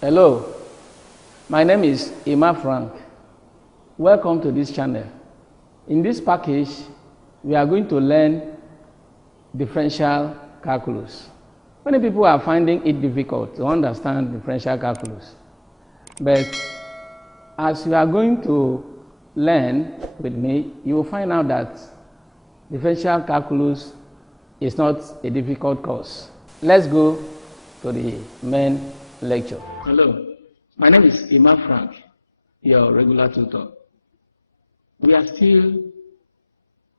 Hello, my name is Emma Frank. Welcome to this channel. In this package, we are going to learn differential calculus. Many people are finding it difficult to understand differential calculus, but as you are going to learn with me, you will find out that differential calculus is not a difficult course. Let's go to the main lecture. Hello, my name is Emma Frank, your regular tutor. We are still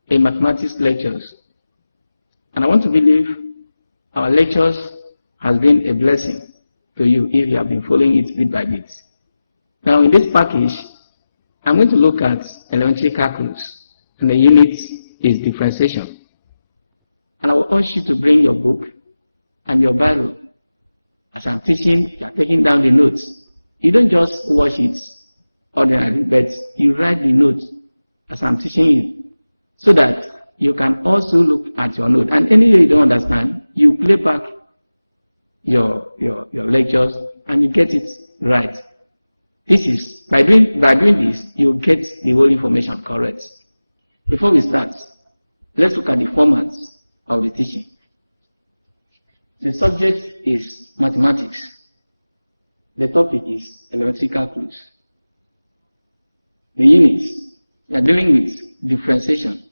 in mathematics lectures, and I want to believe our lectures has been a blessing to you if you have been following it bit by bit. Now in this package, I'm going to look at elementary calculus, and the unit is differentiation. And I will urge you to bring your book and your Bible. As I'm teaching, you are taking down the notes. You don't just watch it ordinarily, but you write the notes as I'm teaching you, so that you can also look at your note. And anyway you don't understand, you play back your lectures and you get it right. This is by doing this, you get the whole information correct. Before we start, let's look at the formats of the teaching. The subject is mathematics. The topic is elementary calculus. The units, we are dealing with differentiation,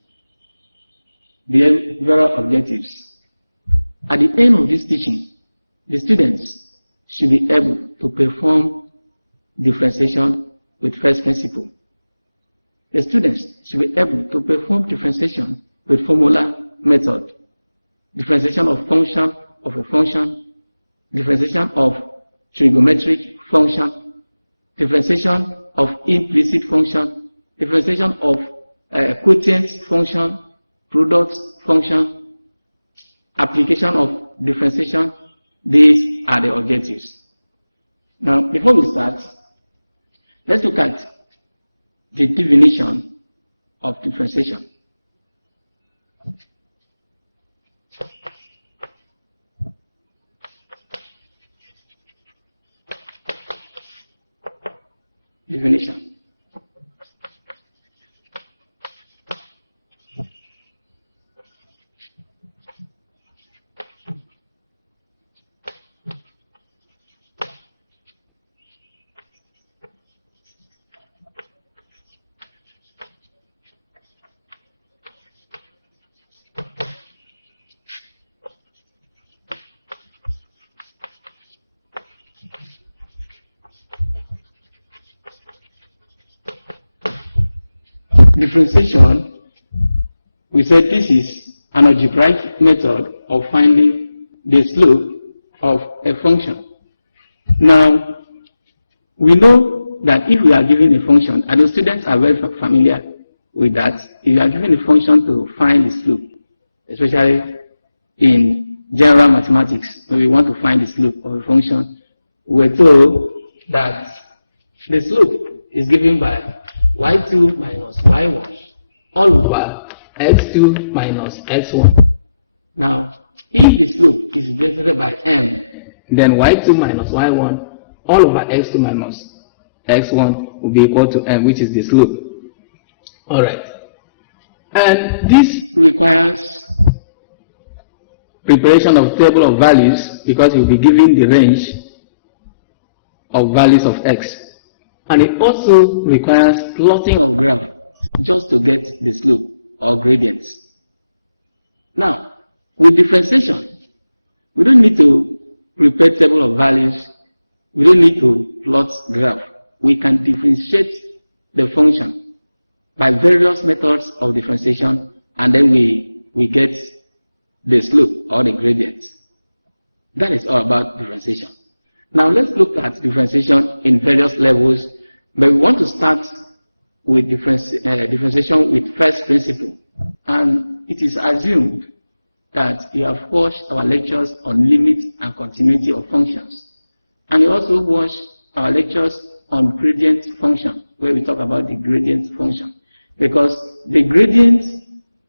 behavioral objectives. At the end of this teaching, the students should be able to perform differentiation with first principle. The students should be able to perform differentiation with formula method, differentiation of function of a function, differentiation of trigonometric function, differentiation of implicit function, differentiation of quotient function, product function, application of differentiation. These are the objectives. Now, before we start, let's look at the definition of differentiation. Definition. Differentiation, we said this is an algebraic method of finding the slope of a function. Now, we know that if we are given a function, and the students are very familiar with that, if you are given a function to find the slope, especially in general mathematics, when we want to find the slope of a function, we're told that the slope is given by y2 minus y1 all over x2 minus x1. Now, if the slope is represented by m, then y2 minus y1 all over x2 minus x1 will be equal to m, which is the slope. Alright. And this requires preparation of table of values, because you'll be given the range of values of x. And it also requires plotting of graph just to get the slope or gradients. Now, with differentiation, we don't need to prepare table of values. We don't need to plot graph. We can differentiate the function by various methods of differentiation, and then we get the slope or the gradient. That is all about differentiation. Now let's look at differentiation in various levels. But we want to start with differentiation with first principle. And it is assumed that you have watched our lectures on limit and continuity of functions. And you also watched our lectures on gradient function, where we talk about the gradient function. Because the gradient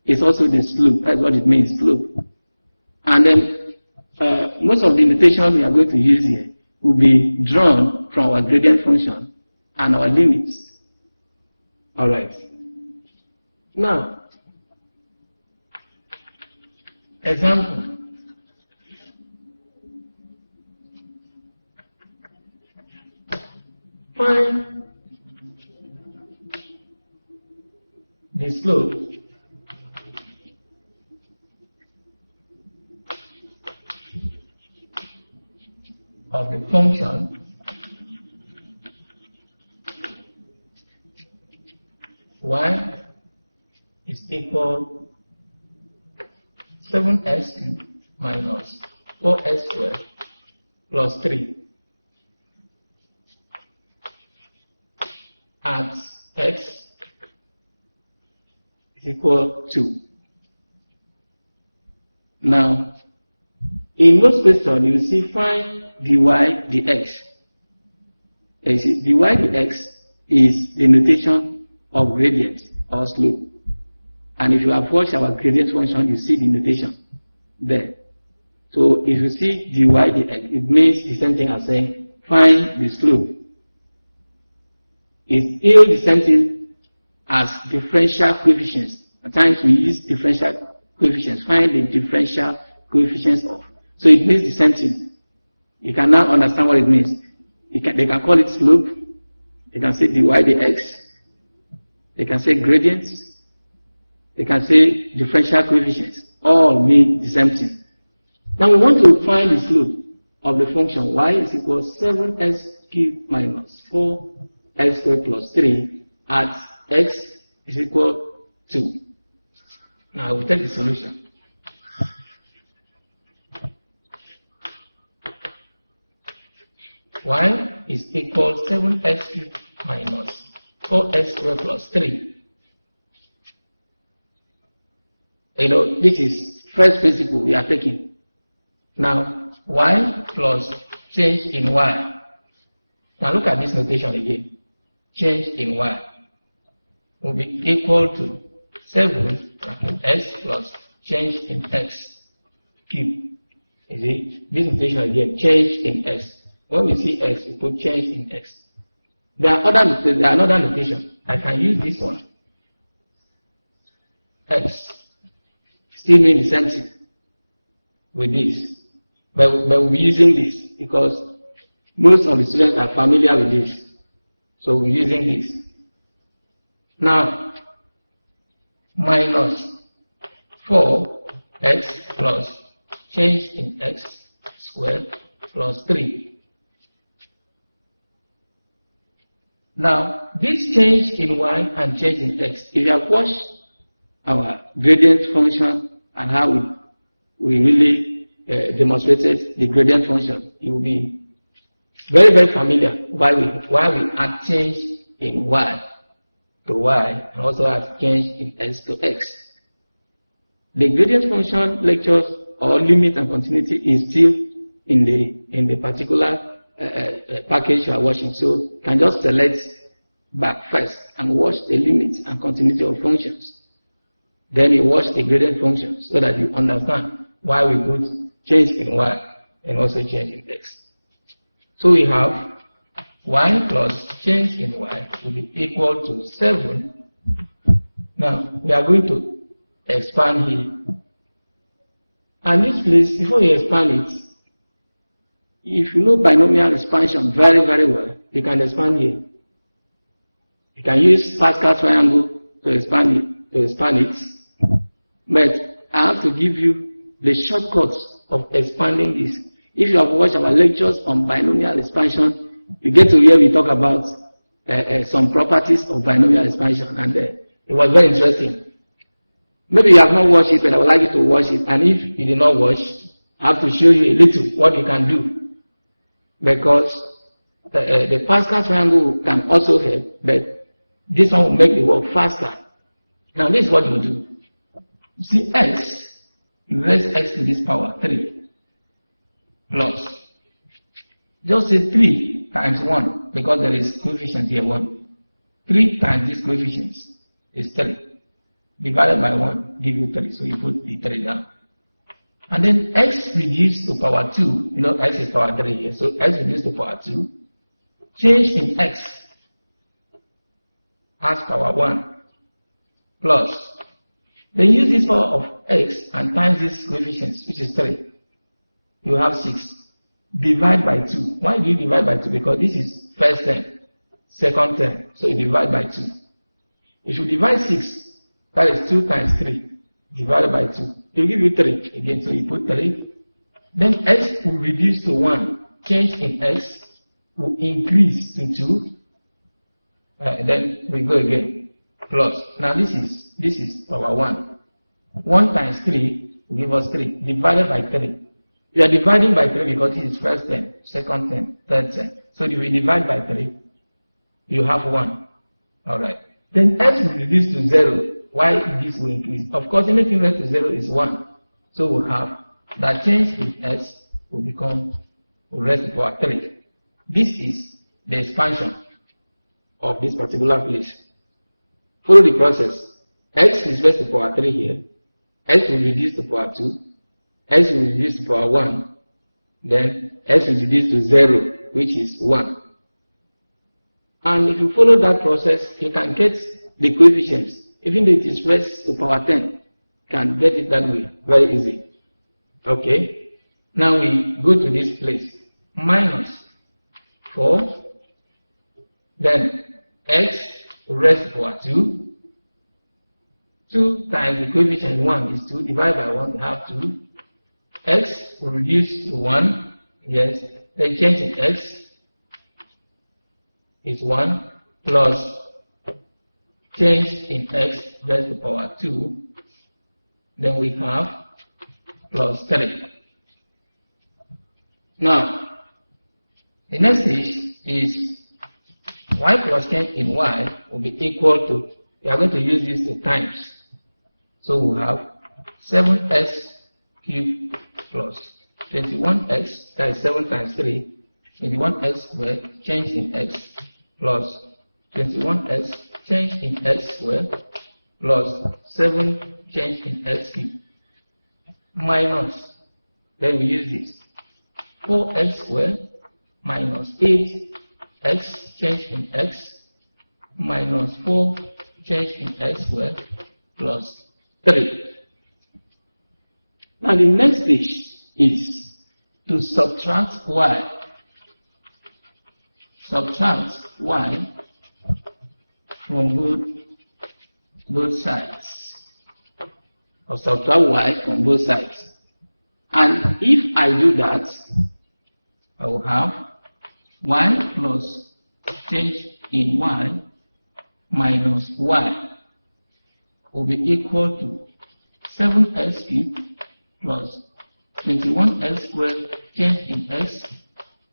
is also the slope. That's what it means, slope. And then most of the notation we are going to use here will be drawn from our gradient function and our limits. Alright. Now, example. Find the slope of the function y is equal 7x cubed minus 4x squared plus 3 at x is equal to. Now, in most questions, you see find dy dx. Dy dx is the notation of gradient or slope. And if you have watched our gradient function, you see the notation there. So if you see dy dx, it means the same thing as saying find the slope. It's still the same thing as differential coefficients. At times we use differential coefficients. Find the differential coefficients of. So it means the same thing. You can now understand what it means. They can call it slope. They can say dy dx. They can say gradients. They can say differential coefficients. All mean the same thing. Now we want to find the slope of the function y is equal to 7x cubed minus 4x squared plus 3 at x is equal to. Now I will take the solution. Y is equal to 7x cubed minus 4x squared plus 3. You know, this is first principle we are taking. Now, y plus change in y. Now look at this notation again. Change in y will be equal to 7x plus change in x cubed. You see, this notation again, change in x. When we see x, we put change in x. There are another notation. I can use this one. X still means the same thing with this. But we're using this because most of the students are familiar with this. So we're using this. Now, minus 4x plus change in x squared plus 3. Now, this change in y and change in x, if you have watched our gradient function and how we really demonstrated the gradient function, you will be very, very familiar why we add change in y to y and also add change in x to x. The gradient function lectures or limit and continuity is still in the particular package you are watching. So you can just select back first and watch the limits and continuity of functions. Then you watch the gradient functions so that you understand why we put change in y and also change in x. So we have y plus change in y will be equal to 7. Now we are going to expand here. And this place, before you expand it, if you know binomial expansion very, very well, you can expand here. You can use Pascal triangle to expand it. But I have to give you the shortcuts of expanding this. If you have watched our lectures on binomial expansion, you get to where we talk about some properties of binomial expansion, and it was very interesting. Maybe you have not watched it, but I would like you to watch it. And if you did not watch, I have to show you a little what you can do. Because the Pascal triangle can also help, but this one will make the work faster. Now this is what you do. You see x, you raise x to this power 3 plus, just say 3 times 1 because there is coefficient here 1. 3 times this coefficient is 3. Divided by 1 give you 3, so you put the 3 down. And then x reduced to power 2, you know x is power 3 here, so x reduced to power 2, change in x as power 1 plus, then use this power of x and times this coefficient, which is 3. You have 6. Divide by 2. Why do you divide by 2? Because this is first term, second term, so you divide by 2. If you divide 6, that is 2 times 3 divided by 2. It will give you 3 again, so you put 3. Then x will reduce to 1. Change in x will increase to 2. Then we go again. Plus. Now this is power 1. 1 times 3 will give us 3. Divided by 3. You are dividing by 3 because this is first term, second term, third term. So if we divide by 3, you have 1. Alright. Then x will reduce to 0. Why this will increase? Of course, anything less to 0 is 1. So we'll have that change in x will raise to power 3. This is the expansion of this particular place. Follow the process. X is raised to power 3 here. X will reduce to power 2. X will reduce to power 1. Then x will reduce to 0, which is 1. And if you follow that process, you can get the coefficients. Even though it is raised to power 10, you can get it that way. Very easy. Okay. Now we go to this place. Minus 4. Then x raised to power 2. 2 times the coefficient 1 is 2. Divided by 1, we have 2. X will reduce to 1. Yes. Then change in x is 1 plus change in x raised to power 2. Then we have plus 3. Now, the next stage is y plus change in y will be equal to, we are going to use this to times. So we have 7x cubed plus 21x, that is 7 times 3, 21x squared, change in x, plus 21x, change in x squared, plus 7 change in x cubed, minus, then we use this, 4x squared, minus 8x change in x, minus 4 change in x squared, plus 3. Now the next stage is to subtract y. Subtract y from both sides. Or subtract y from both sides. And if I do that, I will have y plus change in y minus y will be equal to 7x cubed plus 21x squared change in x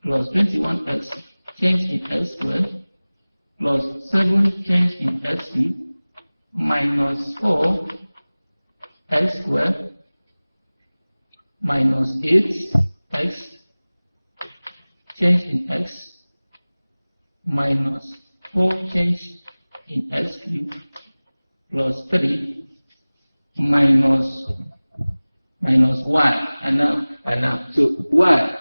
plus 21x change in x squared plus 7 change in x cubed minus 4 x squared minus 8x change in x minus 4 change in x cubed plus 3 minus y. And now, so y,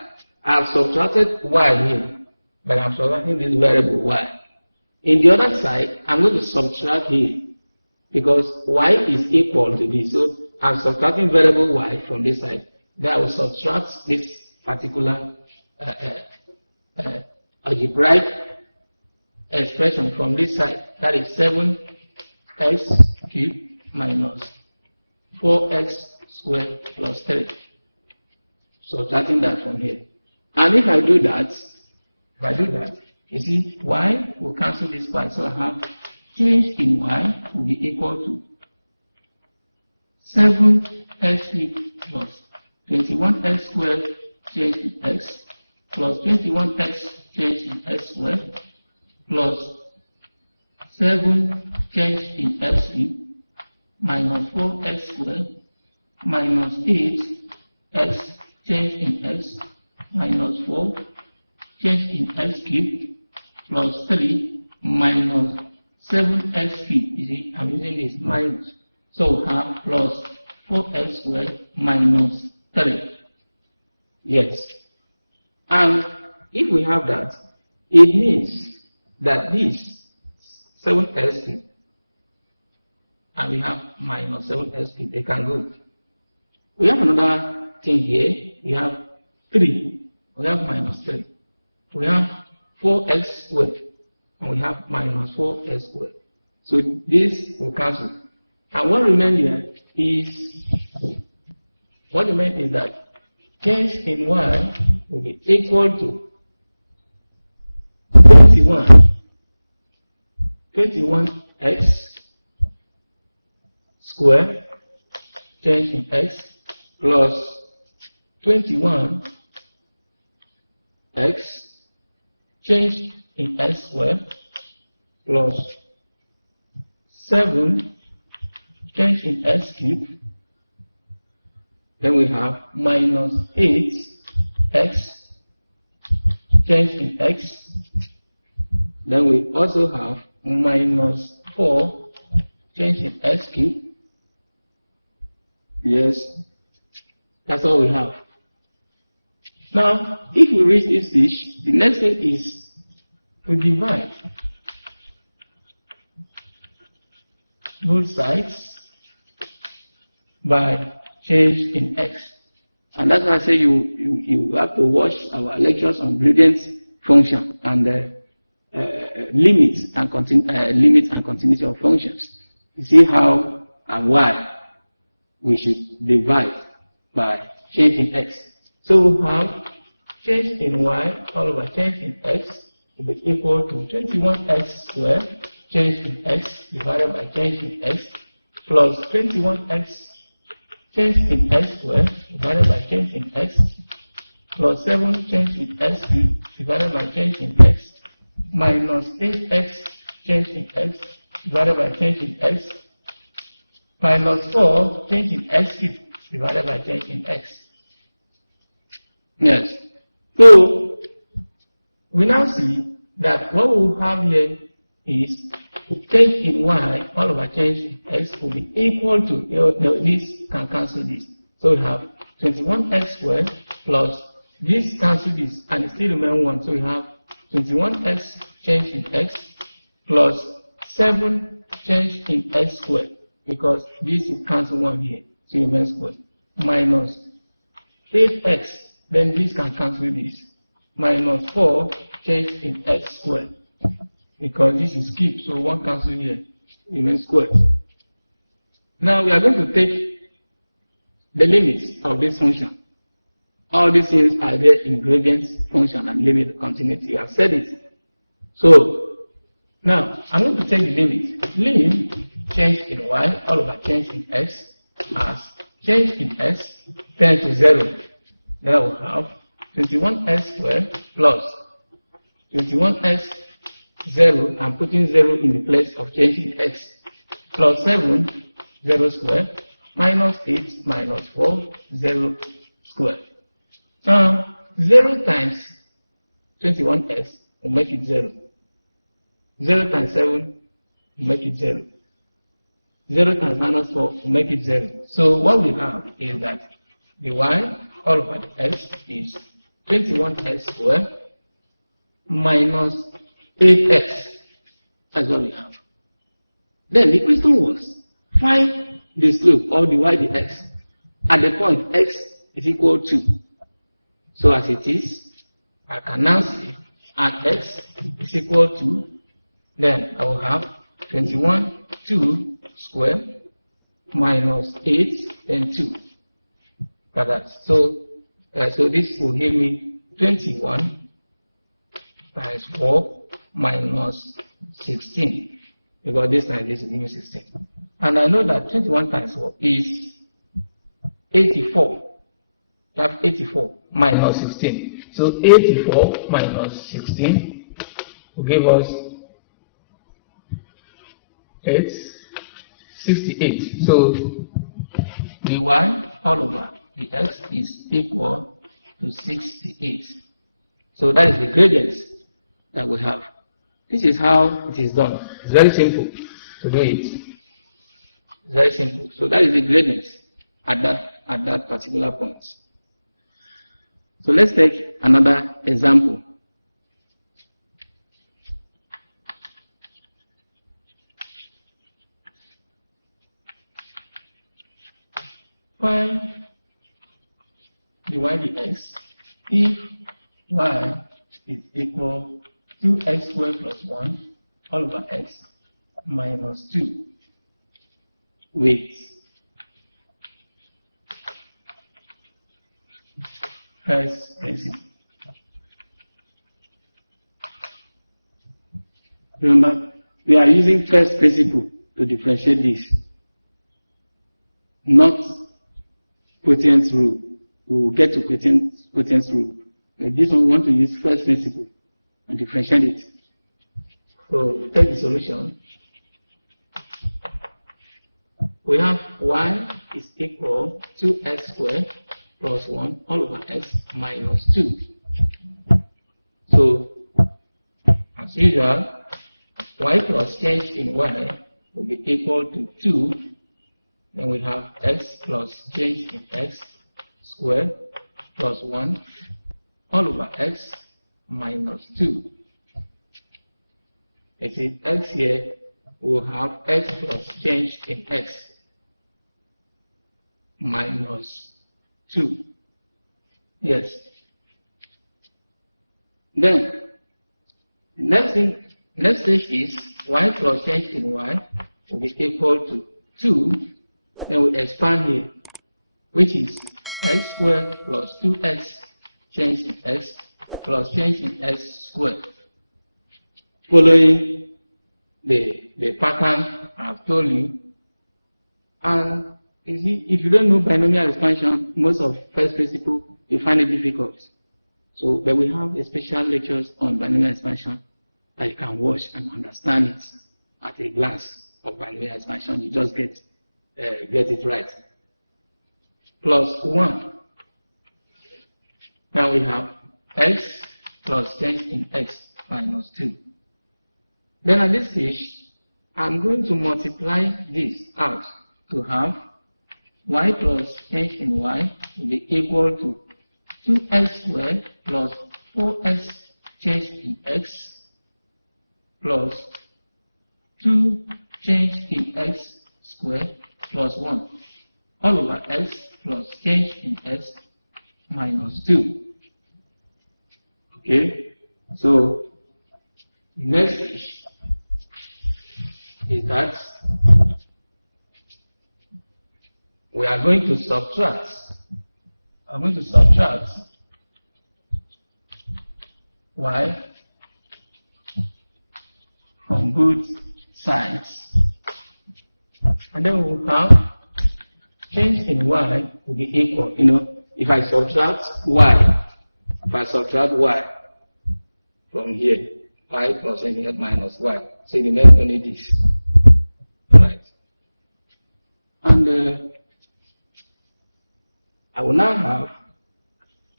I have subtracted y here, but I'm subtracting this variable y. In the other side, I'm going to subtract here because y is equal to this. So I'm subtracting variable y from this side. Then I will subtract this particular algebraic expression from this side. That is 7x cubed minus 4x squared plus 3. Subtracting that from here. And if I do that, you see y will cancel this y. So I have change in y will be equal to 7x cubed plus 21x squared change in x plus 21x change in x squared plus 7 change in x cubed minus 4x squared minus 8x change in x minus 4 change in x cubed plus 3 minus 7x cubed. You see, I'm using this minus. So we have plus 4x squared minus 3. Yes. And if we have that, it means that this 7x cubed and we have minus 7x cubed, they can go. We have another thing here. We have 3. We have minus 3. We have 4x squared. And we have minus 4x squared. So this will cancel. And what remains here is that change in y will be equal to 21x squared change in x plus 21x change in x squared plus 7 change in x cubed. Then we have minus 8x change in x. Then we also have minus 4 change in x cubed. Yes, that's all we have. Now, if we reach this stage, the next thing is to divide both sides by change in x. And that's why I say you have to watch our lectures on gradient function and limits and continuity of functions. You see how and why we should divide by change in x. So we have change in y all over change in x will be equal to 21x squared change in x divided by change in x plus 21x change in x squared divided by change in x plus 7 change in x cubed divided by change in x minus 8x change in x divided by change in x minus 4 change in x cubed divided by change in x. Yes. So we now see that what we will have here is change in y all over change in x will be equal to, this can cancel this. So we have 21x squared plus this cancel this and it still remains 1. So we have 21x change in x plus 7 change in x squared because this will cancel 1 here. So it remains squared minus 8x, then this can cancel this, minus 4 change in x squared because this is skipped, so 1 cancel here, remains squared. Now we are going to take the limits of this function. All these things are there in gradient function and limit continuity. You have said it. So now I'm going to take the limit. Limit change in y all over change in x as change in x tends to 0. Then I will have 21x squared plus 21x 0. I'm putting 0 in the place of change in x plus 7 0 squared minus 8 minus 4 0 squared. Now 0 times 21x will make it 0. 0 times 7 will make it 0. 0 times minus 4 will make it 0. So what we have is that the y all over the x is 21x squared minus 8x. That's what we have. Then the question was, find the slope or the y dx at the point x is equal to. So as it is, I can now say at x is equal to, then I will have 21 2 squared minus 8 and 2. Like that. So this will give me 21 times 4 minus 16. Because this time this will give me 16. And I know that 21 times 4 is 84. You have 84 minus 16. So 84 minus 16 will give us 68. So the y all over the x is equal to 68. So that is the gradient that we have. This is how it is done. It's very simple to do it. It's very simple. So that is the gradient at that particular point. So let's take another example. Find the y dx if y is equal to x squared plus 1 all over x minus 2 with first principle. Remember, we are using first principle to differentiate this, not quotient rule. We will get to quotient rule. But this one we want to use first principle and differentiate it. So take the solution. We have y is equal to x squared plus 1 all over x minus 2. So as usual, y plus change in y will be equal to 2. Then we have x plus change in x squared plus 1 all over x minus 2. You see, x here will have x plus change in x minus 2. Yes. Then the next stage is y plus change in y will be equal to 2. Then we expand here, which is x squared plus 2x change in x plus change in x squared. Following the pattern I've told you. And you see, if you don't know binomial expansion, most of first principle, you find it difficult. So, but we have special lectures on binomial expansion that you can watch and understand it at a glance of binomial expansion. You just get it right. Plus 1. Now we have x plus change in x minus 2. Then at this stage, I'm going to multiply this out to have y plus change in y will be equal to 2x squared plus 4x change in x plus 2 change in x squared plus 1 all over x plus change in x minus 2. Okay, so the next stage is that we are going to subtract. I'm going to subtract y from both sides, and then we will have change in y will be equal. You know, if I subtract y from here, y plus anything minus y, so it remains only this, right? And I will now have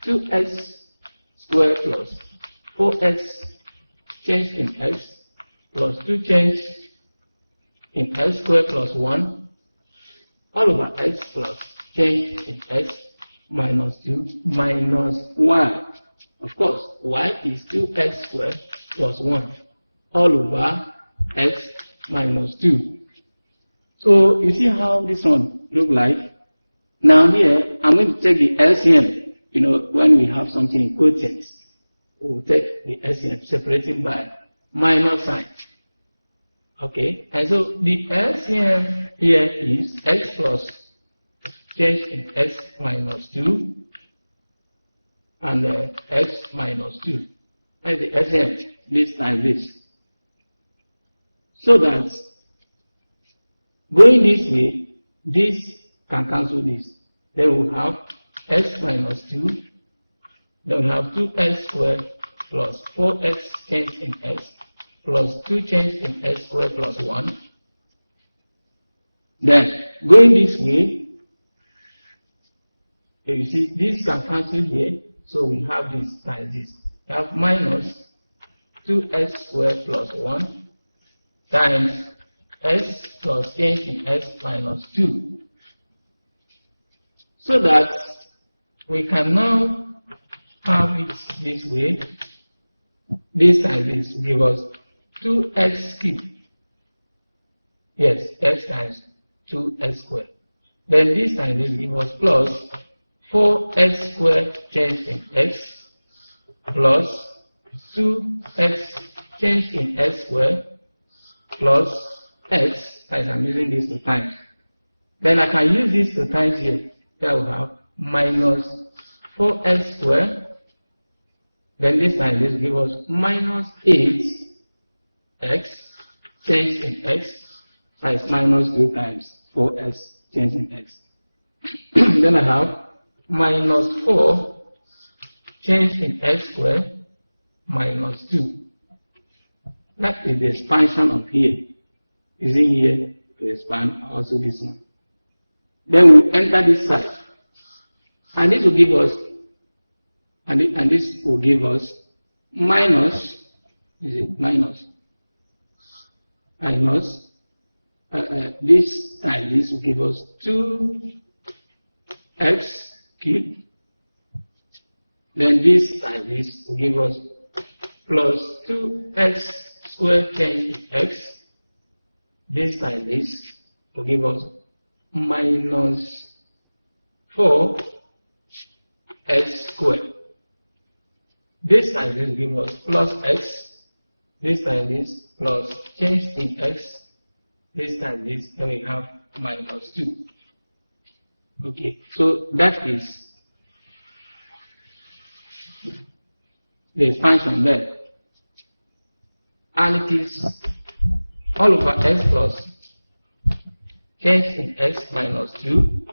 2x squared plus 4x change in x plus 2 change in x squared plus 1 all over x plus change in x minus 2 minus 1. Of course, y is 2x squared plus 1 all over x minus 2. So you see how this one look like? Now here, I'm going to take the LCM. You know, when we have something in quotients, we'll take the LCM separated by minus sign. Okay, and so the LCM here is x plus change in x minus 2 and x minus 2. That's the LCM, this times this. So that going this way, this can cancel this. Then we'll have x minus 2. Then we have 2x squared plus 4x change in x plus 2 change in x squared plus 1. Then going this way, you see this can cancel here. So we have this times this. We have minus 2x squared plus 1 times x plus change in x minus 2. So that we can now have it this way, this times this will give us 2x cubed. Yes, x times 2x squared. Then this times this will give us plus 4x squared changed in x plus 2x changed in x squared plus x, as I'm using this to times. Then I can use this to times here. Here we have minus 4x squared. Then this time this will give us minus 8x changed in x. That is minus 2 times 4x changed in x. Then I have minus 4 changed in x squared minus 2. That is the expansion of here. Using here to expand also this one. Then we enter this side. And this will give us, and this will give us minus, is it minus? Minus, this side, this will give us 2x cubed. Then this side, this will give us plus 2x squared changed in x. This time this will give us minus 4x squared. This time this will give us plus x. This time this plus change in x. This time this, then we have minus 2. Okay, so that is the expansion there. And it is all over x plus change in x minus 2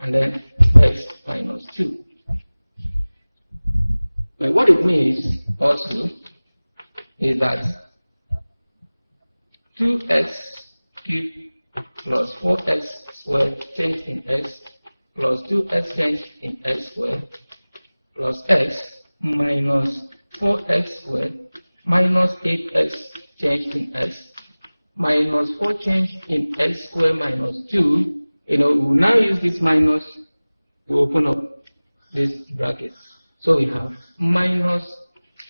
and then x minus 2. But what it means also is that 2x cubed plus 4x squared changed in x plus 2x changed in x squared plus x minus 4x squared minus 8x changed in x minus 4 changed in x squared minus 2. We will now use this minus to open up this bracket. So we have minus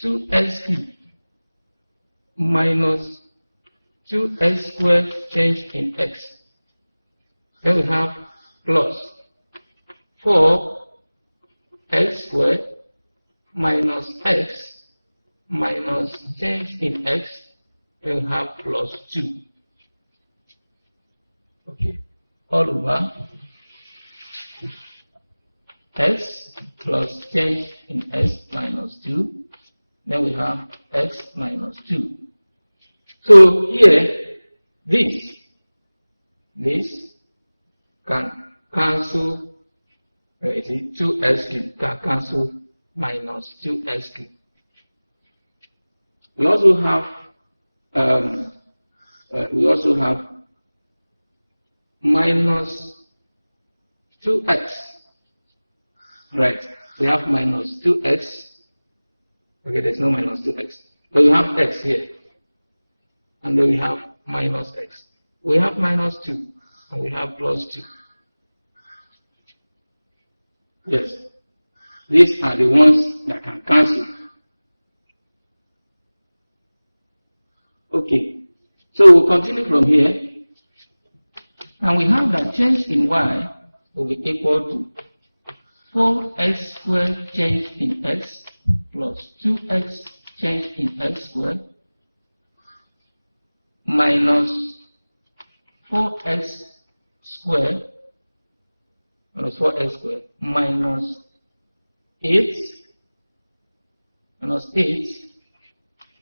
2x cubed minus 2x squared changed in x. Then we have plus 4x squared minus x minus change in x. Then we have plus 2. Okay, all over x plus change in x minus 2. Then we have x minus 2. So here, this can cancel, 2x cubed can cancel minus 2x cubed. We also have minus 2x. Right, we have minus 2x. Okay, there's no minus 2x. But we have x here. And then we have minus x. We have minus 2. And we have plus 2. Yes. These are the ones that can cancel. Okay. So we'll continue from here. And we have that change in y will be equal to 4x squared changed in x plus 2x changed in x squared minus 4x squared minus 8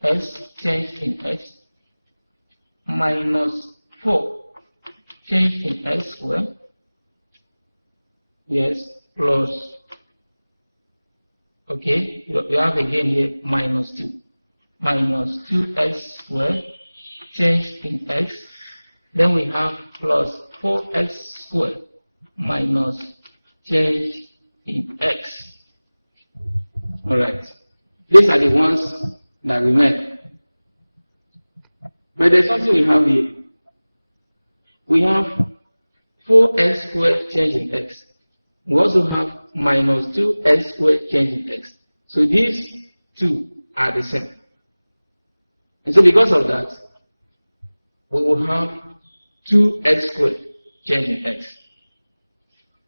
x changed in x minus 4 changed in x squared, yes, plus, okay, you have again here minus 2x squared changed in x. Then we have plus 4x squared minus change in x. Alright, these are the ones that remain. But there's something we have here. We have 4x squared change in x. We also have minus 2x squared change in x. So these two are the same. And so because of that, we will have 2x squared change in x.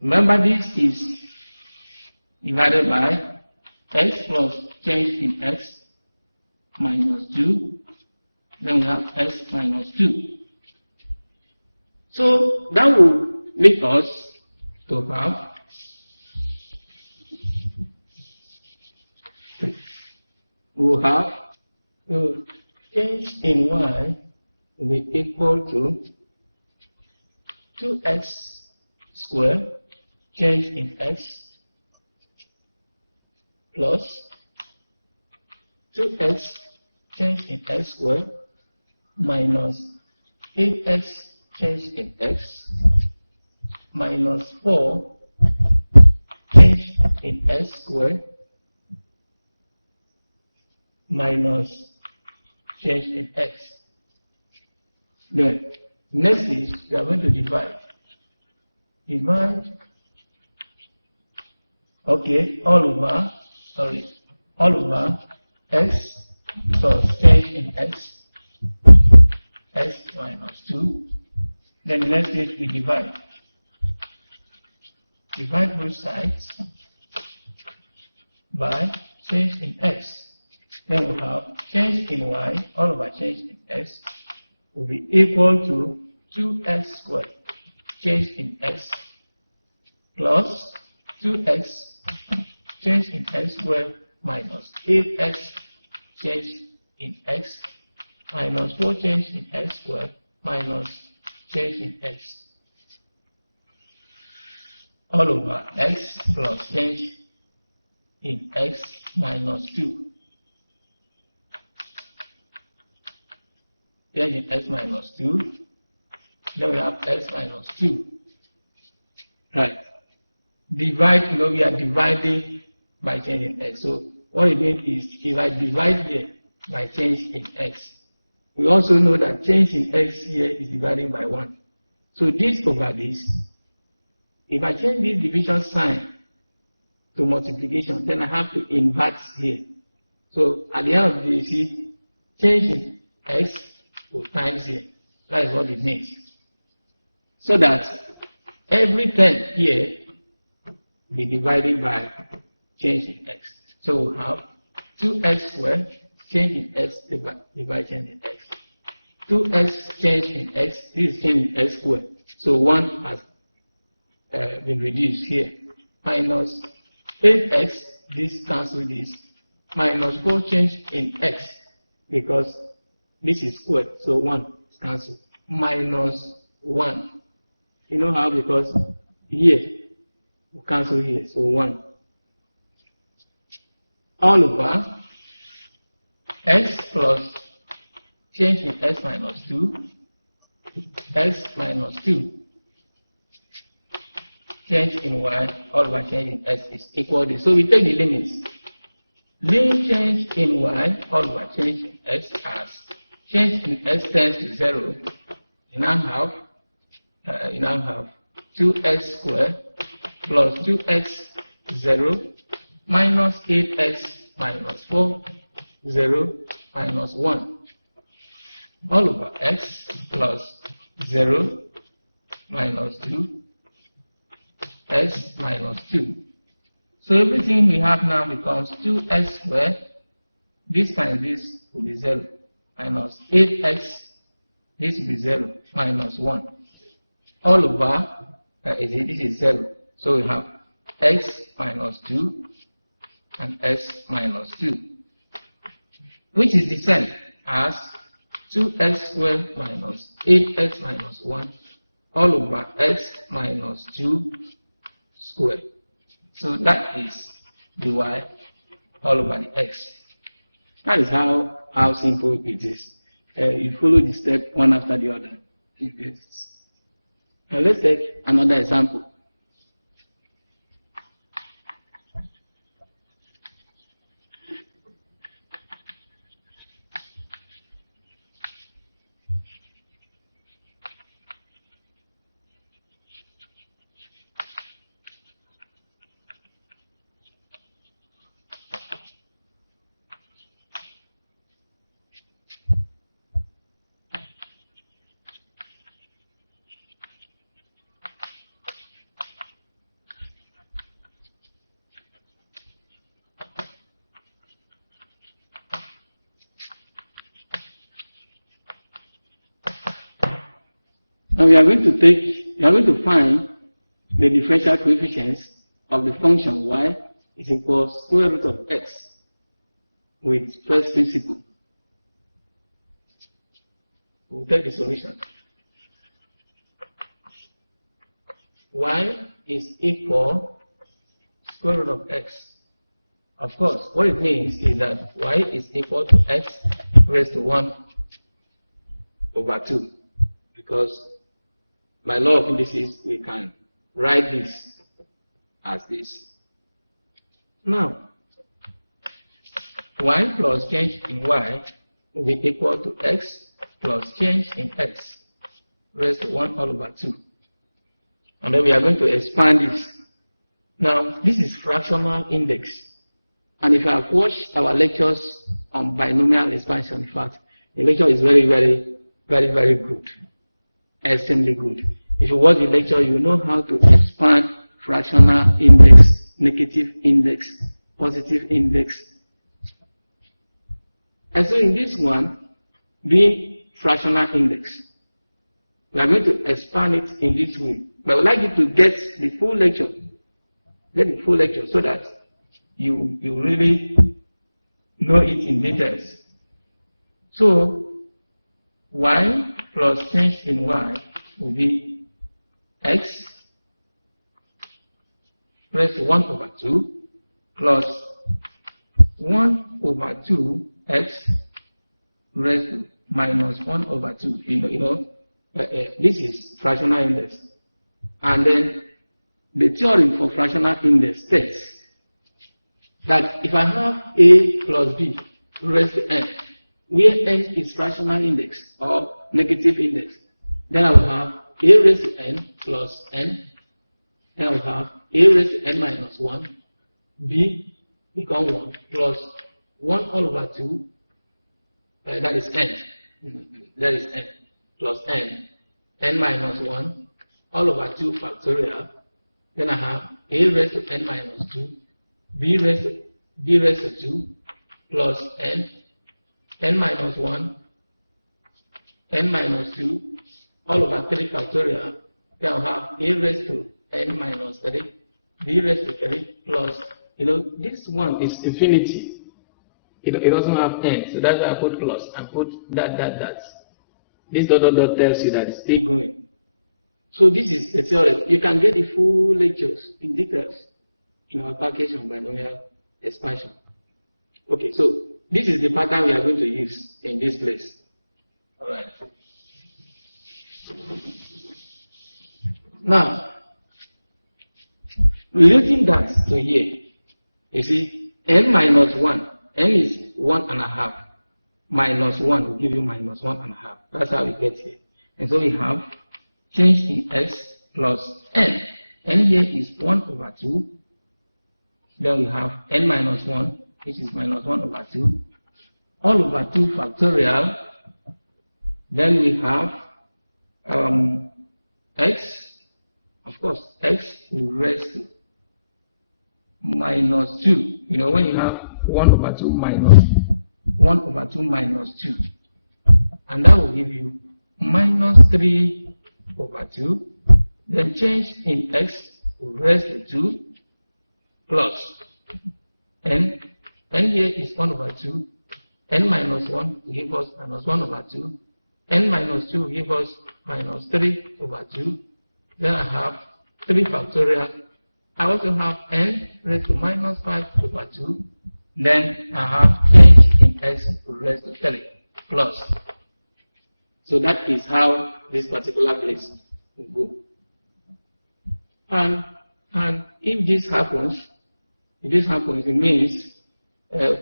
Remember, this is divided by x plus change in x minus 2. Then we have x minus 2. So that will lead us to have change in y will be equal to 2x squared change in x plus 2x change in x squared minus 8x change in x minus 4 change in x squared minus change in x. Then next is we are going to divide. All over x plus change in x minus 2. Then the next is we divide both sides by change in x. Then we have change in y, all over change in x, will be equal to 2x squared change in x plus 2x change in x squared minus 8x change in x minus 4 change in x squared minus change in x, all over x plus change in x minus 2. Change in x minus 2. Then we have x minus 2. Right. Divide, we are dividing by change in x. So what it means is if I divide here by change in x, we also know that change in x here is dividing by 1. So this over this, if I change this division sign to multiplication, then I have to invert here. So at the end of the day, you see, change in x will times here. That is what it means. So that every term here will be divided by change in x. So we have 2x squared change in x divide change in x. 2x change in x, this is change in x squared. So 1 has been reduced here. Minus 8x, this cancel this. Minus 4 change in x, because this is squared, so 1 is cancelled. Minus 1. You know how? Because here, we cancel here, so 1. All over x plus change in x minus 2, x minus 2. Change in y, all over change in x is equal to this. So we take the limits. Limit change in y, all over change in x as change in x tends to 0. You now have 2x squared plus 2x 0 minus 8x minus 4 0 minus 1 all over x plus 0 minus 2 x minus 2. So everything we have now becomes 2x squared. This times this will be 0 minus 8x. This will be 0 minus 1 all over this is 0. So we have x minus 2 and x minus 2, which is the same as 2x squared minus 8x minus 1 all over x minus 2 squared. So that is the y all over the x. That is how simple it is. You follow the step one after the other. Yes. Now let's take another example. And we are going to find the differential coefficients of the function y is equal to square root of x with first principle. We'll take the solution. Y is equal to square root of x. Of course, what it means is that y is equal to x raised to 1 over 2. Because by law of indices, we can write this as this. Now, y plus change in y will be equal to x plus change in x raised to 1 all over 2. And then we are going to expand this. Now, this is fractional index. And if you have watched our lectures on binomial expansion, in fact, the lecture is very good. Extremely good. If you watch the lecture, you know how to expand fractional index, negative index, positive index. And so in this one, being fractional index, we are going to expand it in this way. But I would like you to get the full lecture. Get the full lecture so that you really know it in details. So y plus change in y will be x raised to 1 over 2 plus 1 over 2 x raised to minus 1 over 2. This is fractional index. And then the theorem for fractional index states that if I have a plus b raised to n, where n is fractional index or negative index, then I will have a raised to n plus n, then I will have a raised to n minus 1, b become 1 plus 1 all over 2, that is n, plus n minus 1 all over 2 factorial, then I have a raised to n minus 2, b raised to 2 plus n minus 1, n minus 2 all over 3 factorial, then I'll have a raised to n minus 3, b raised to 3 plus, this one is infinity. It doesn't have n, so that's why I put plus and put that. This dot tells you that it's still going. So this is the theorem. You can get the full lectures in details in our package on binomial expansion. Okay, so this is the pattern we are going to use in this place. All right. Now, relating that to here, you see, n minus 1, n is 1.5, minus 1 will give you minus 1.5. That's how we get here. And so we have change in x plus n. N here is 1 over 2. Then we have n minus 1, which is minus 1 over 2, all over 2 factorial. Then we have x, of course, x will raise to minus 2. When you have 1 over 2 minus 1 over 2 minus 2, and that will give you minus 3 over 2. Then change in x will raise to 2 plus n. N here is 1 over 2. N minus 1 will give us minus 1 over 2. N minus 2 will give us minus 3 over 2. Then I have 3 factorial. I also have n raised to minus 5 over 2. Then I have change in x raised to 3 plus. So that is how this particular place will go. And if this happens, it means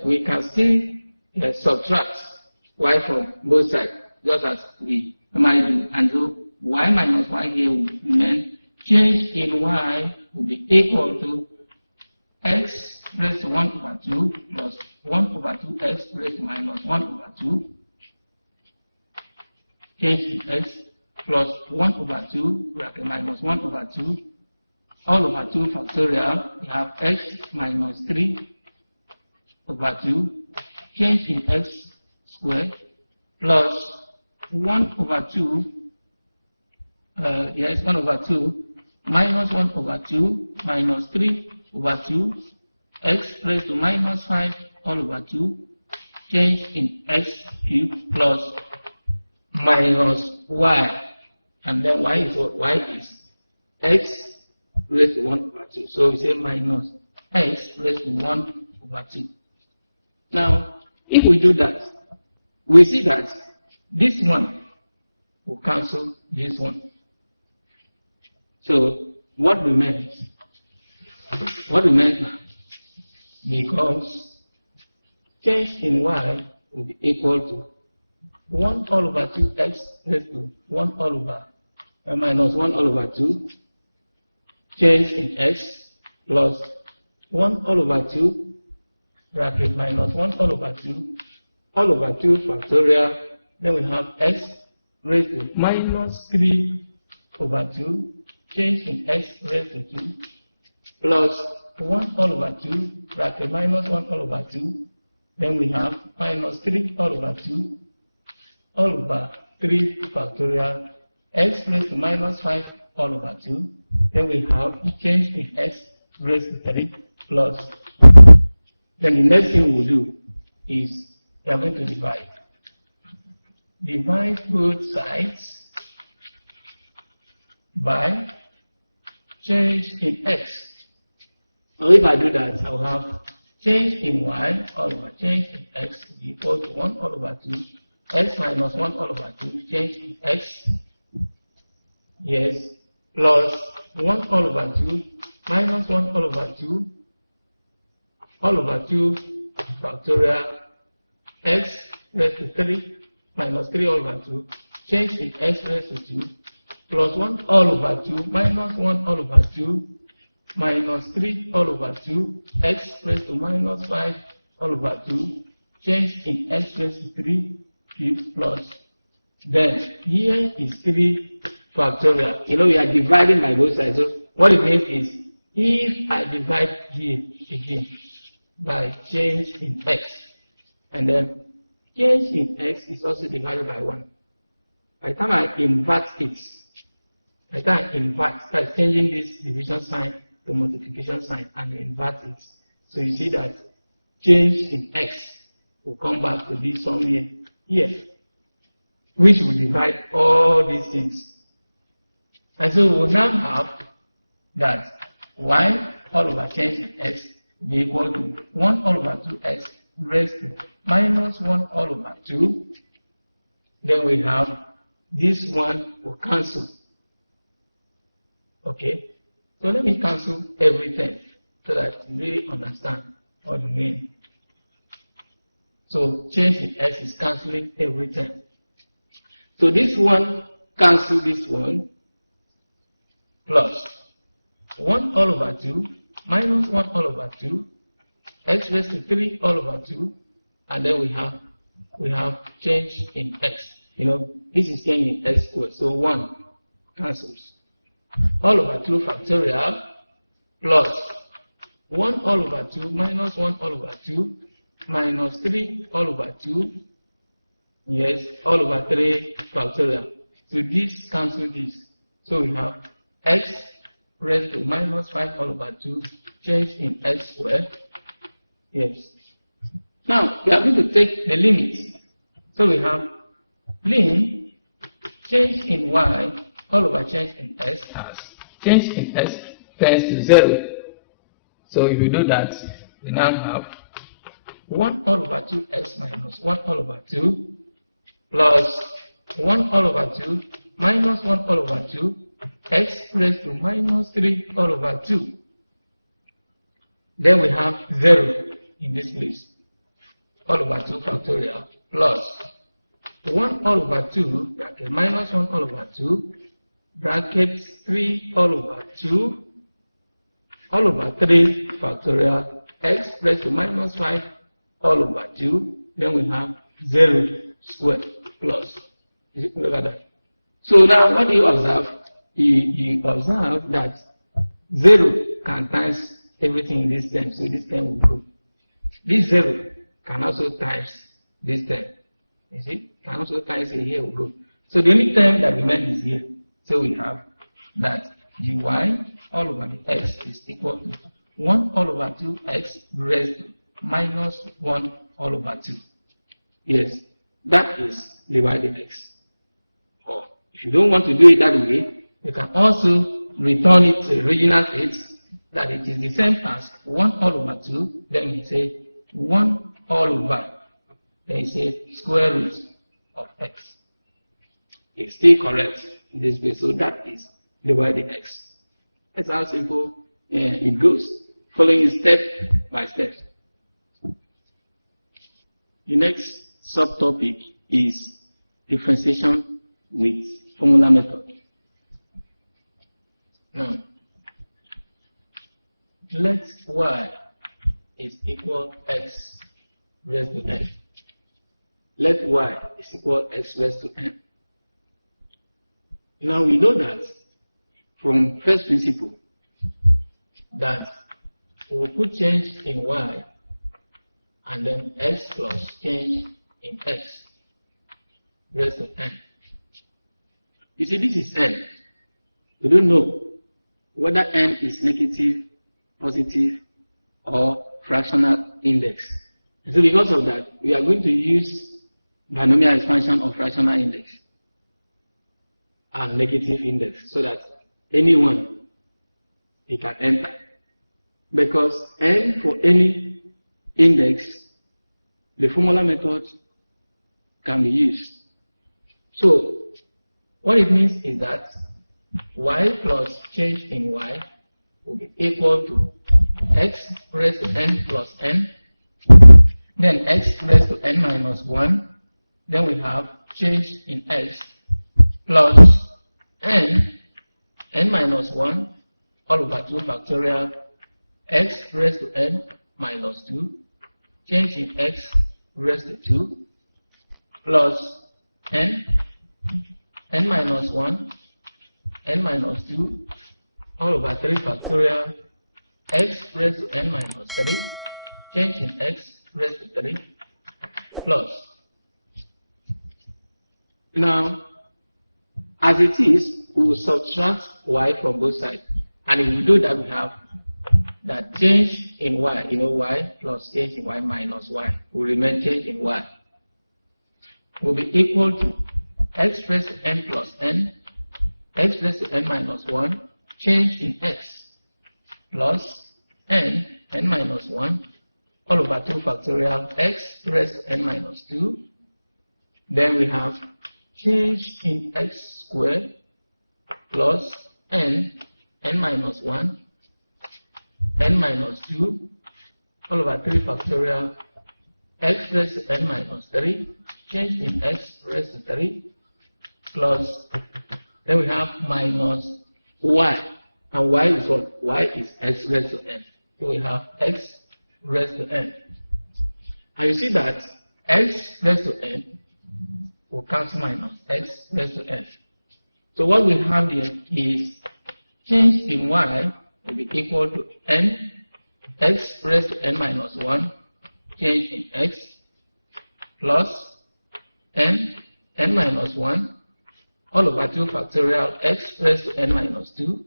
we can still subtract y from both sides, just as we normally do. And so y minus y here will mean change in y will be equal to x raised to 1 over 2 plus 1 over 2x raised to minus 1 over 2. Change in x plus 1 over 2 bracket minus 1 over 2 all over 2 factorial. We have x minus 3 over 2. Change in x squared plus 1 over 2 yes, 1 over 2 minus 1 over 2 minus 3 over 2 x raised to minus 5 all over 2 change in x cubed plus minus y, and then y is what? Y is x raised to 1 over 2. So we say minus x raised to 1 over 2. Now, if we do that, we see that this one will cancel this one. So what remains? What remains now becomes change in y will be equal to 1 all over 2x raised to 1 all over minus 1 all over 2 change in x plus 1 all over 2 bracket minus 1 all over 2 factorial. Then we have x raised to minus 3 over 2 change in x raised to 2 plus 1 all over 2 bracket minus 1 all over 2. Then we have minus 3 all over 2 all over 3 factorial x raised to minus 5 all over 2. Then we have change in x raised to 3 plus. Then the next thing we'll do is we are going to divide. Divide both sides by change in x. So if I do that, I will have change in y all over change in x equal to 1 all over 2 x minus 1 all over 2 change in x, yes, plus 1 all over 2 minus 1 all over 2 factorial x raised to 3 minus 3 all over 2 change in x raised to 2 plus 1 all over 2 minus 1 all over 2 minus 3 all over 2 x raised to minus 5 all over 2 change in x raised to 3 cubed plus. Then here is 3 factorial. You know, we are dividing by both sides. So what it means is if I divide here again by change in x, and then change in x is also divided by 1. By the time I invert it, start changing this division sign to multiplication sign and invert it. So you see that change in x will come back to be somewhere here, which will divide all these things. And so we will now have that y all over change in x will be equal to 1 all over 2x raised to minus 1 all over 2. Then we have this one will cancel. Okay, so let me cancel everything so that you really understand what you mean. So change in x is cancelling everything. So this one cancel this one plus 1 all over 2 minus 1 all over 2 x raised to 3 all over 2, and then we have change in x. You know, this is change in x squared, so 1 cancels. All over 2 factorial plus 1 all over 2 minus 1 all over 2 minus 3 all over 2, yes, all over 3 factorial. So this cancel this. So we have x raised to minus 5 all over 2 change in x squared. Yes. Now we are going to take the limits. So we have lim change in y all over change in x as change in x tends to 0. So if you do that, we now have 1 all over 2x minus 1 all over 2 plus 1 all over 2 minus 1 all over 2 x raised to minus 3 all over 2. Then we have 0 in this place. All over 2 factorial plus 1 all over 2 bracket minus 1 all over 2 bracket 3 all over 2 all over 3 factorial x raised to minus 5 all over 2. Then we have 0 squared plus. Look at that. So now what do you observe? You observe that 0 can times everything in this term, so this term will go. This 0 can also times this term. You see? Can also times it here will go. So the only term that remains is here. So we have that dy all over the x is equal to 1 all over 2x raised to minus 1 all over 2. Yes, that is dy dx. Or if you don't want to do it that way, you can also return it to the original state, that it is the same as 1 all over 2, then you say 1 all over, then you say square root of x. It's still correct in this way, so that is dy dx. That's how simple it goes, following step by step. The next subtopic is differentiation with formula method. Now, let y is equal x raised to n. Let y is equal x raised to n. Now we know that from first principle that we will put change in y and then x plus change in x raised to n. You see, this is n. We don't know whether n is negative, positive, or fractional index. So because of that, we are going to use binomial expansion of fractional index and negative index so that anyone it can enter. Because n for any index, the formula method can be used. So what it means is that y plus change in y will be equal to x raised to n plus n, then x raised to n minus 1, then we have change in x plus n minus 1 all over 2 factorial x raised to n minus 2, change in x raised to 2 plus n minus 1, n minus 2 all over 3 factorial x raised to n minus 3, change in x raised to 3 plus. Now, as it is, we will subtract y from both sides. And if we do that, we have that change in y, y plus change in y minus y will remain change in y, will be equal to x raised to n plus n, x raised to n minus 1, change in x plus n minus 1 all over 2 factorial x raised to n minus 2. Then we have change in x squared plus n minus 1, n minus 2 all over 3 factorial x raised to n minus 3, change in x raised to 3 plus, then we have minus y, and y is what? Y is x raised to n. So we have x raised to n. And you see that x raised to n will cancel minus x raised to n. So what we have here is change in y will be equal to n x raised to n minus 1, change in x plus n minus 1 all over 2 factorial x raised to n minus 2,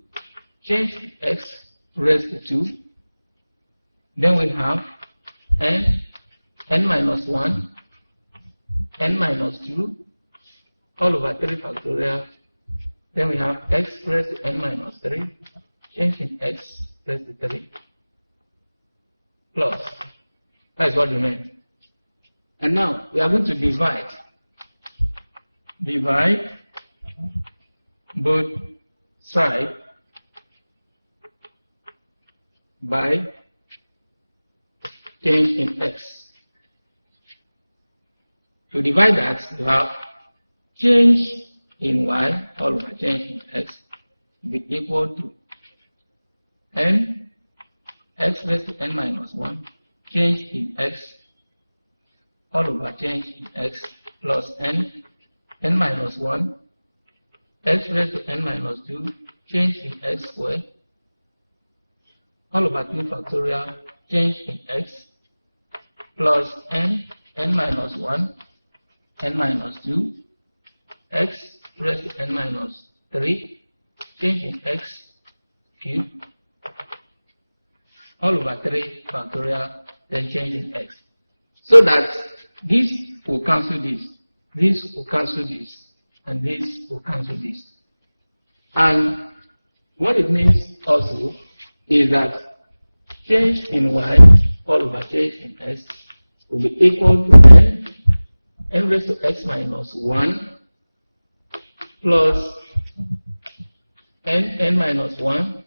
change in x raised to 2. Then we have n minus 1, n minus 2 all over 3 factorial. Then we have x raised to n minus 3, change in x raised to 3 plus. That is what remains. And now we are going to divide both sides by change in x. To divide that, you have change in y all over change in x will be equal to n x raised to n minus 1, change in x all over change in x plus n minus 1, x raised to n minus 2, change in x squared all over 2 factorial change in x plus n minus 1, n minus 2, x raised to n minus 3, change in x cubed, all over 3 factorial, then change in x. So that this will cancel this will cancel this, and this will cancel this. And what it means also is that change in y all over change in x will be equal to n raised to x minus 1 plus n minus 1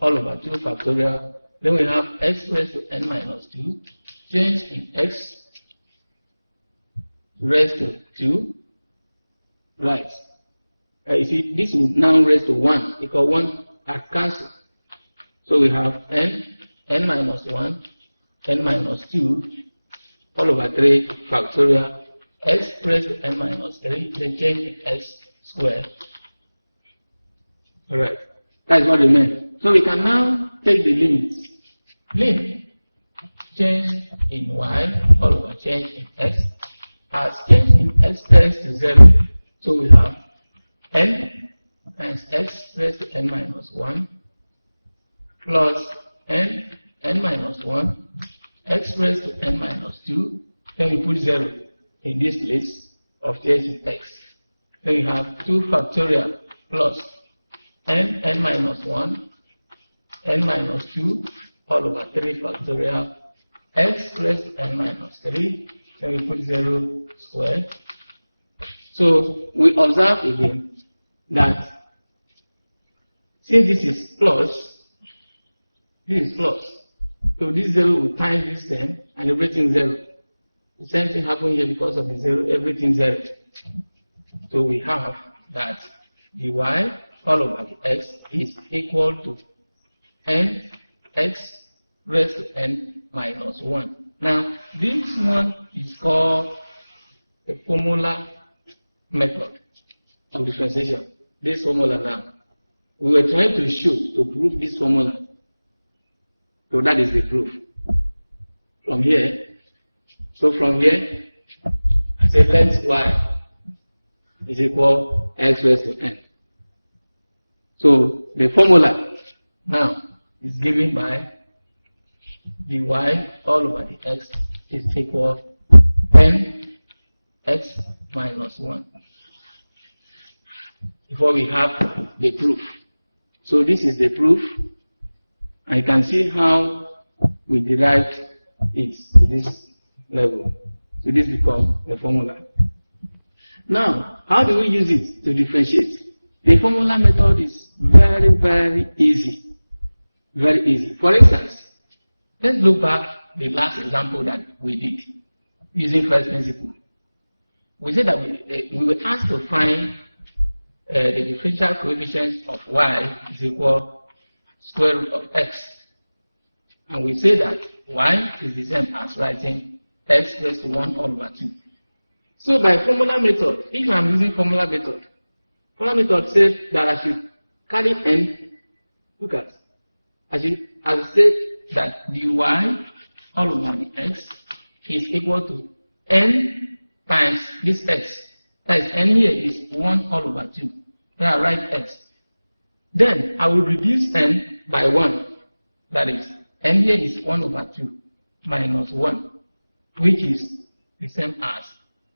all over 2 factorial. Then we have x raised to n minus 2, change in x raised to 2, right? You see, this would now raise to 1, because 1 are cancelled. So we have n minus 1, n minus 2, all over 3 factorial, x raised to n minus 3, then change in x squared. Alright, that's what remains. So we can now take the limits. Limit change in y all over change in x, as change in x tends to 0. So we have n times x raised to n minus 1 plus n minus 1 x raised to n minus 2. Then we put 0 in this place of change in x. Then we have 2 factorial plus n minus 1 n minus 2 all over 3 factorial x raised to n minus 3. Then we put 0 squared. So we observe again that since this is plus, so this 0 will times this term and everything 0. The same thing happened here because of the 0, everything 0. So we have that dy all over the x is equal to n x raised to n minus 1. Now, this one is called the formula method of differentiation. This formula now. We were trying to show, to prove this formula. So that is the proof. From here, so from here, I say let y is equal x raised to n. So the formula now is given by dy all over the x is equal n x minus 1. Before we have the proof. So this is the proof. I can see how we derived it to this level. So this becomes the formula. Now, how do we use it to differentiate? The formula method is very, very easy. Very easy. For instance, let's look back the last example that we did using first principle. We said that we were asked to find the differential coefficients of y is equal square root of x. And we say that y is the same as writing x raised to 1 all over 2. So by formula method, if I'm using formula method says that I should carry n, look at, I say that dy all over the x is equal to n times this x. That is, n here is 1 all over 2. Then I write x. Then I will reduce n by 1. That is, n here is 1 over 2 minus 1, which is the same as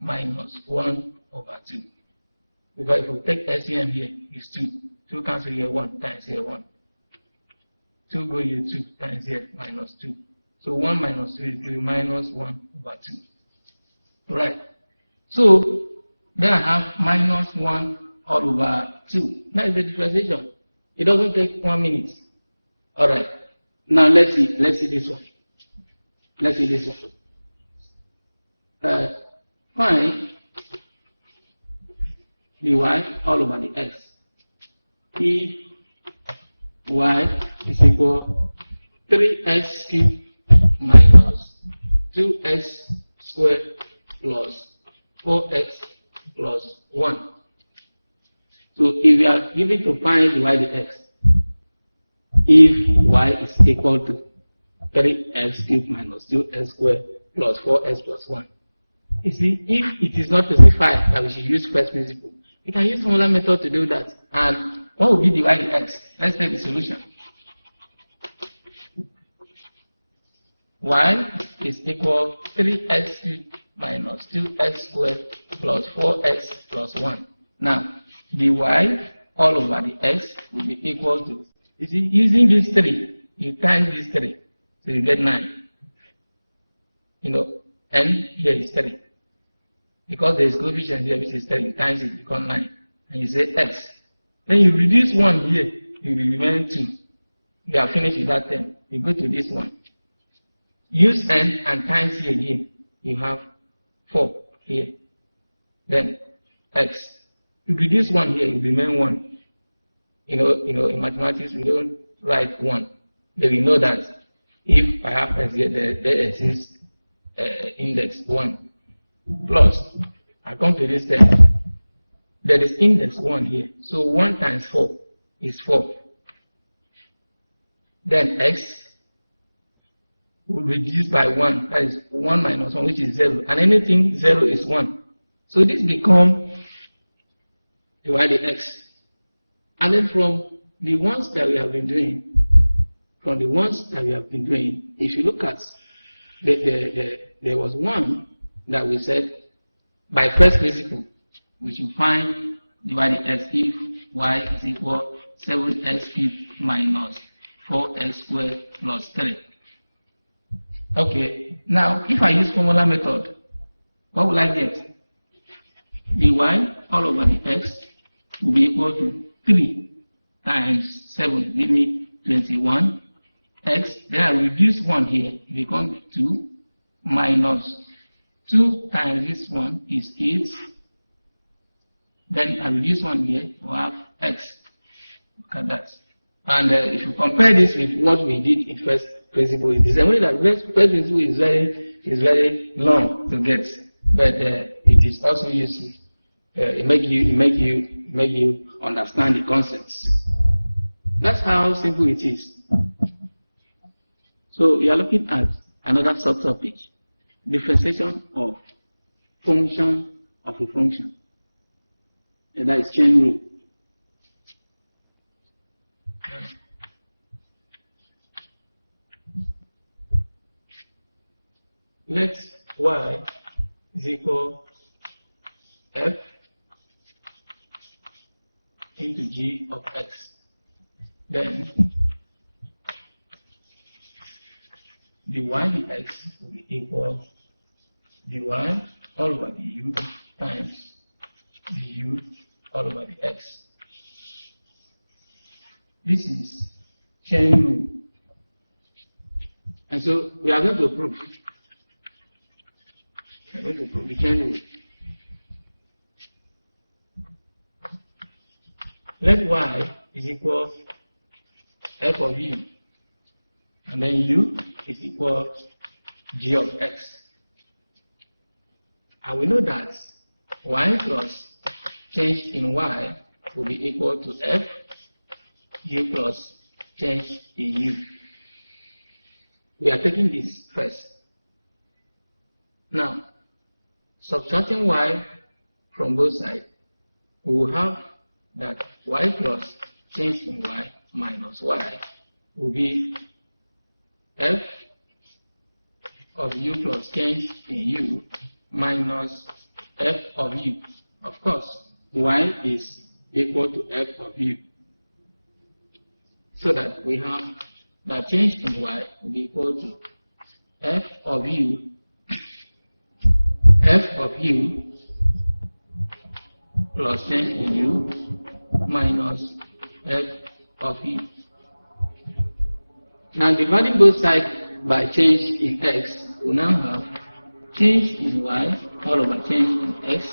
minus 1 over 2. Because if we take SCM here, is 2. 2 cancel here, 1 times here, 1. 2 go here, 2 times here, minus 2. So 1 minus 2 is giving minus 1 over 2. Right. So then I have minus 1 all over 2. That is the differentiation. It doesn't take 1 minute. Alright. Now let's see this one. Let's see this one. Find dy all over the x. If y is equal 3x cubed minus 2x squared plus 4x plus 1. So if we are given to find y dx, if y is equal to 3x cubed minus 2x squared plus 4x plus 1. You see, if it is not specified that we should use first principle, You can use formula method to do that. And what will be dy dx? Let's take the solution. Y is equal to 3x minus 2x squared plus 4x plus 1. Now, dy all over the x will be equal to, you see, using this 3, you times this 3, so you get 9. You know, and here is 3. Because there is coefficient here which is 3, you times it, become 9. And you say x. Then you reduce 1 here, you will remain 2. You are finished with that term. You go to this one. Use n and times here again. You have 4 here. Then x. You reduce 1 here, you remain 1. You know, in mathematics we don't write 1. But we know that if I have x here, there exists index 1. Plus, I come to this term. There is index 1 here. So 1 times 4 is 4. Then x will reduce by 1. That is 1 minus 1, which is 0. And anything 0 is 1. So this becomes dy dx. And then from the ones that we have been doing, if you look at there was one that we said by first principle, we should find dy dx if y is equal 7x cubed minus 4x squared plus 3. Okay, now if I use formula method, what will I get? Dy all over the x will be equal to 3 times 7, give me 21 x. Then I reduce 1 here, it becomes 2 minus 2 times this one is 8. Then I reduce 1 here, we have x. Look at that. And if you compare this with what we did in first principle, it is only that first principle is very long to get, but it is also useful. It make you understand the concepts. That's how simple it is. So we are looking at another subtopic: differentiation of function of a function. And that is chain rule. Let y is equal f into g of x. Then dy dx will be equal dy all over the u times du all over the x. This is chain rule. And so we are going to prove. We are going to prove the chain rule. Let y is equal f of u, and then u is equal g of x. And we know that y plus change in y will be equal to f u plus change in u. We are taking this first. Now, subtracting y from both sides, we will have that y plus change in y minus y will be f of u plus change in u minus f of u. Of course, y is equal to f of u. So that we have that change in y will be equal to f of u plus change in u minus f of u. Now dividing both sides by change in x, we now have change in y all over change in x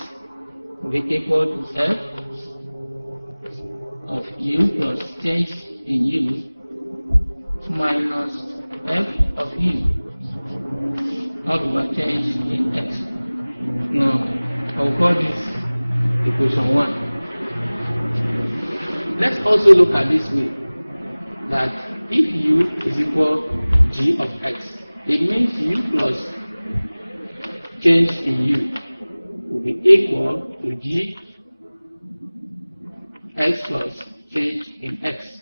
will be equal to f of u plus change in u minus f of u all over change in x. Now I will call this equation 1. Let's also look at this way, that if u is equal g of x, it means u plus change in u will be equal to g x plus change in x.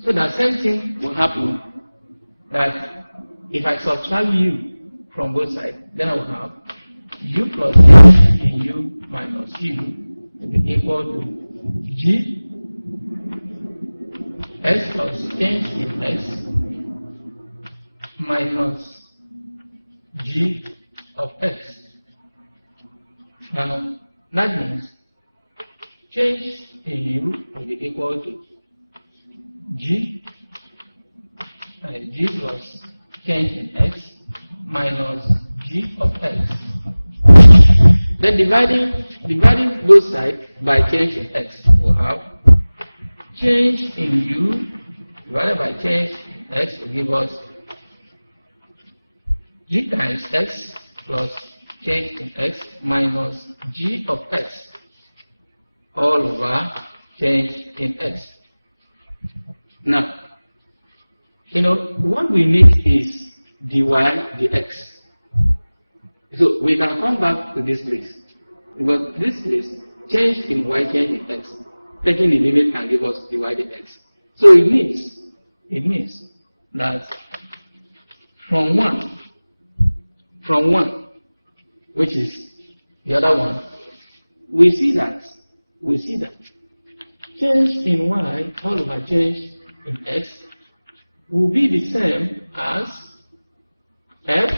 So the same thing will happen, that if I subtract u from both sides, then I will have u plus change in u minus u will be equal to g x plus change in x minus g of x. Now that means change in u will be equal to g plus change in x minus g of x. Then dividing both sides by change in x, we'll have change in u divided by change in x will give us g times x plus change in x minus g of x all over change in x. Now, what we need is dy dx. So we can come back to this place, because this place, change in y, change in x, taking the limit can give us dy dx. So it means that from 1, which is the other one, we see that change in y all over change in x will be the same as f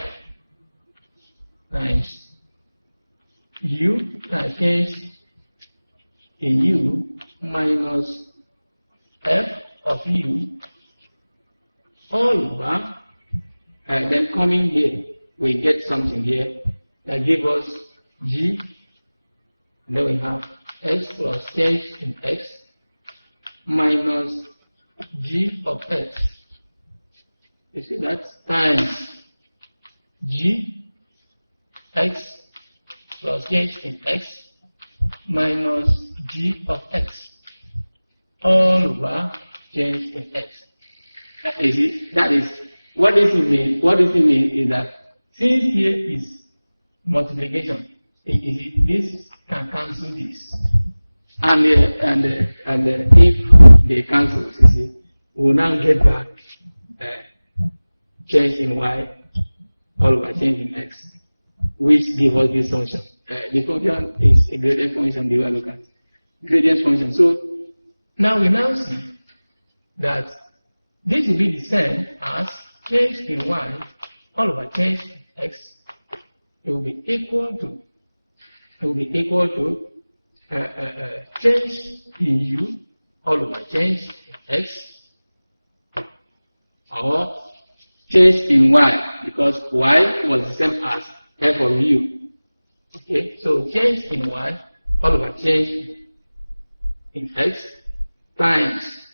times u times change in u minus f of u all over, and then coming here, we get something here that gives us g, and then we have x plus change in x minus g of x. You see that? Times g x plus change in x minus g of x all over change in x. You see, that is what this means. What this means is that since here is multiplication, this can cancel this, and if they cancel, you see, we will now get back change in y all over change in x, which gives us this function. The function is a gradient function. They will look at gradient function. So now we see that this will be the same as change in y all over change in x. It will be equal to change in u all over change in x, or change in y, because y was the same as f of u. Okay, so change in y all over change in x times,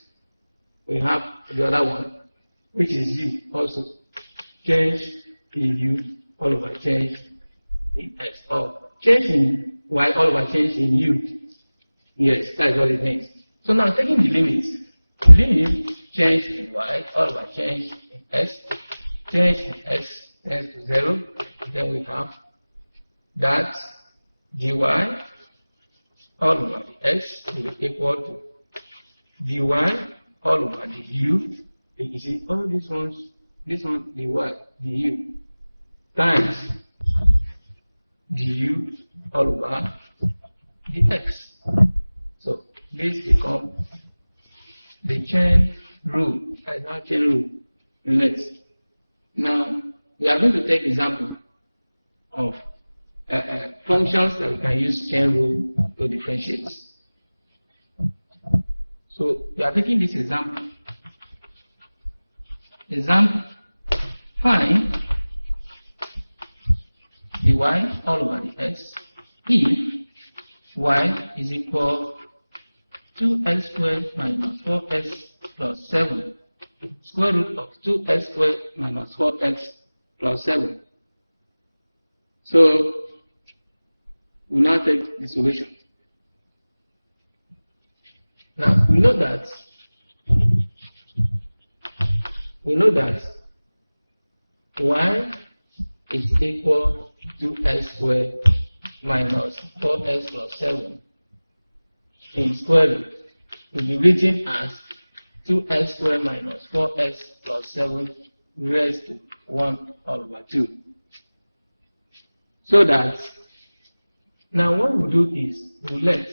we have the other one, which is u also, change in u all over change in x, or change in y all over change in u. Yes, that's what it means. So now taking the limits, change in y all over change in x, change in x tends to 0, then we have that dy all over the x will be equal to dy all over the u. You see all these ones, this one dy, the u, times du all over the x. So this becomes the chain rule. Our chain rule relates. Now we are going to take example of functions that we can use chain rule to differentiate. So we are taking this example. Find dy all over the x if y is equal to 2x squared minus 4x plus 7, square root of 2x squared minus 4x plus 7. So we now take the solution. Now we know that y is equal to x squared minus 4x plus 7. in square root will be written as 2x squared minus 4x plus 7 raised to 1 all over 2. So that now what we'll do is we'll let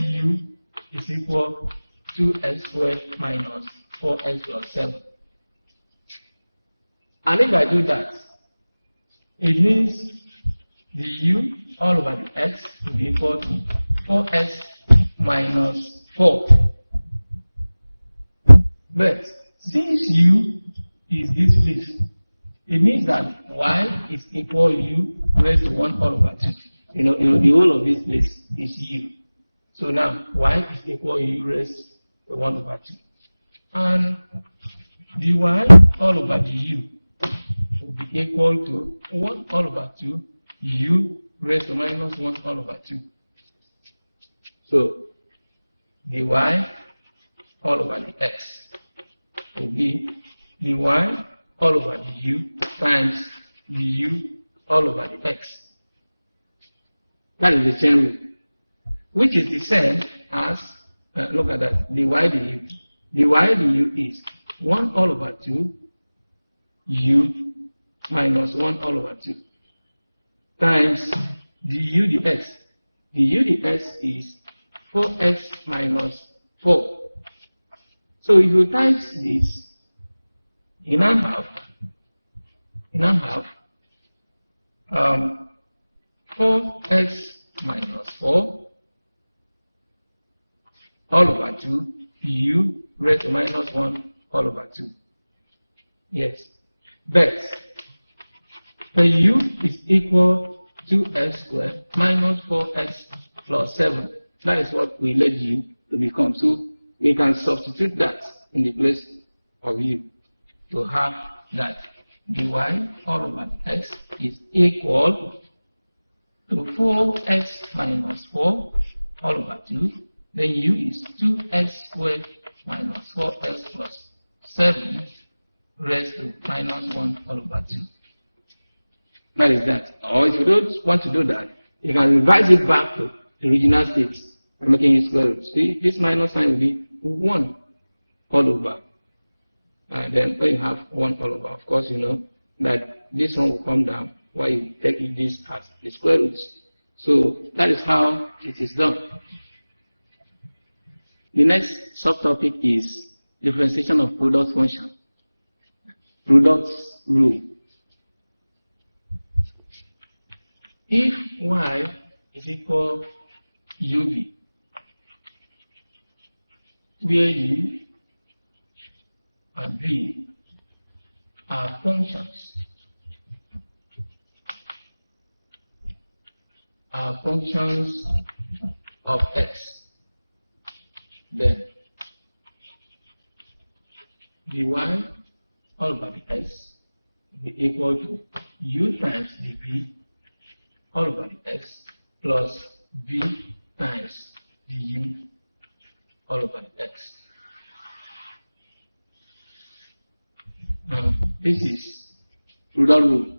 u is equal to 2x squared minus 4x plus 7. And if I do that, it means the u all over the x will be equal to 4x minus 4. But since u is this place, it means that y is equal u raised to 1 all over 2. You know, the whole of this place is u. So now y is equal u raised to 1 over 2. And dy all over the u will be equal to 1 all over 2 u raised to minus 1 all over 2. So dy all over the x will be dy all over the u times the u all over the x. That is the chain rule, which is the same as, look at that, dy du. Dy du is 1 all over 2 u minus 1 all over 2 times du dx. Du dx is 4x minus 4. So if you times this, you now have 4x minus 4 all over 2 u raised to minus 1 all over 2. Yes, but the u is equal to x squared minus 4x plus 7. That is what we let u to become. So we can substitute that in the place of u to have that dy all over x is equal to 4x minus 4 all over 2. Then u is 2x squared minus 4x plus 7 raised to minus 1 all over 2. That is that. Or if you don't want to do that, you can revise it back to the original state by making it square root. See, this minus sign will be 1 all over. And then when you have 1 all over, of course, you know that this one will come down while you take this as the square root. So that is how it is done. The next subtopic is differentiation of product function. Product rule. If y is equal uv, where u and v are functions of x, then dy all over the x will be equal to u times dv all over the x plus v times du all over the x. Now, this is product rule.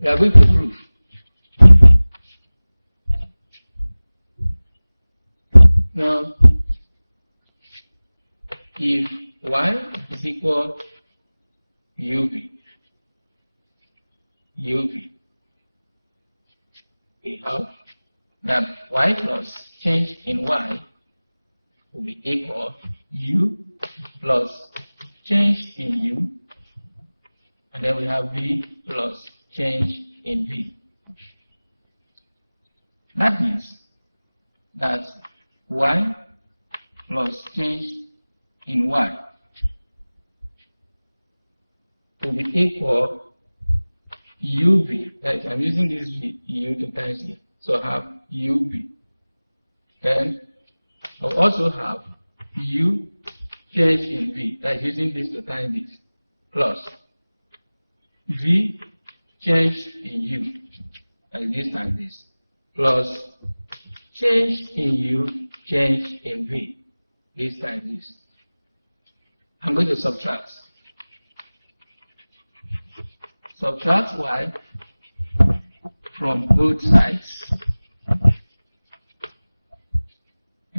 We are going to prove. Now, if y is equal uv, we have that y plus change in y will be equal u plus change in u, and then we have v plus change in v. That means that y plus change in y will be equal uv. That is, I'm using this u to times here, so I have uv. Then I'll also have u change in v. That is using this to times this, plus v change in u, that is this times this, plus change in u change in v, this times this. I'm going to subtract. Subtract y from both sides.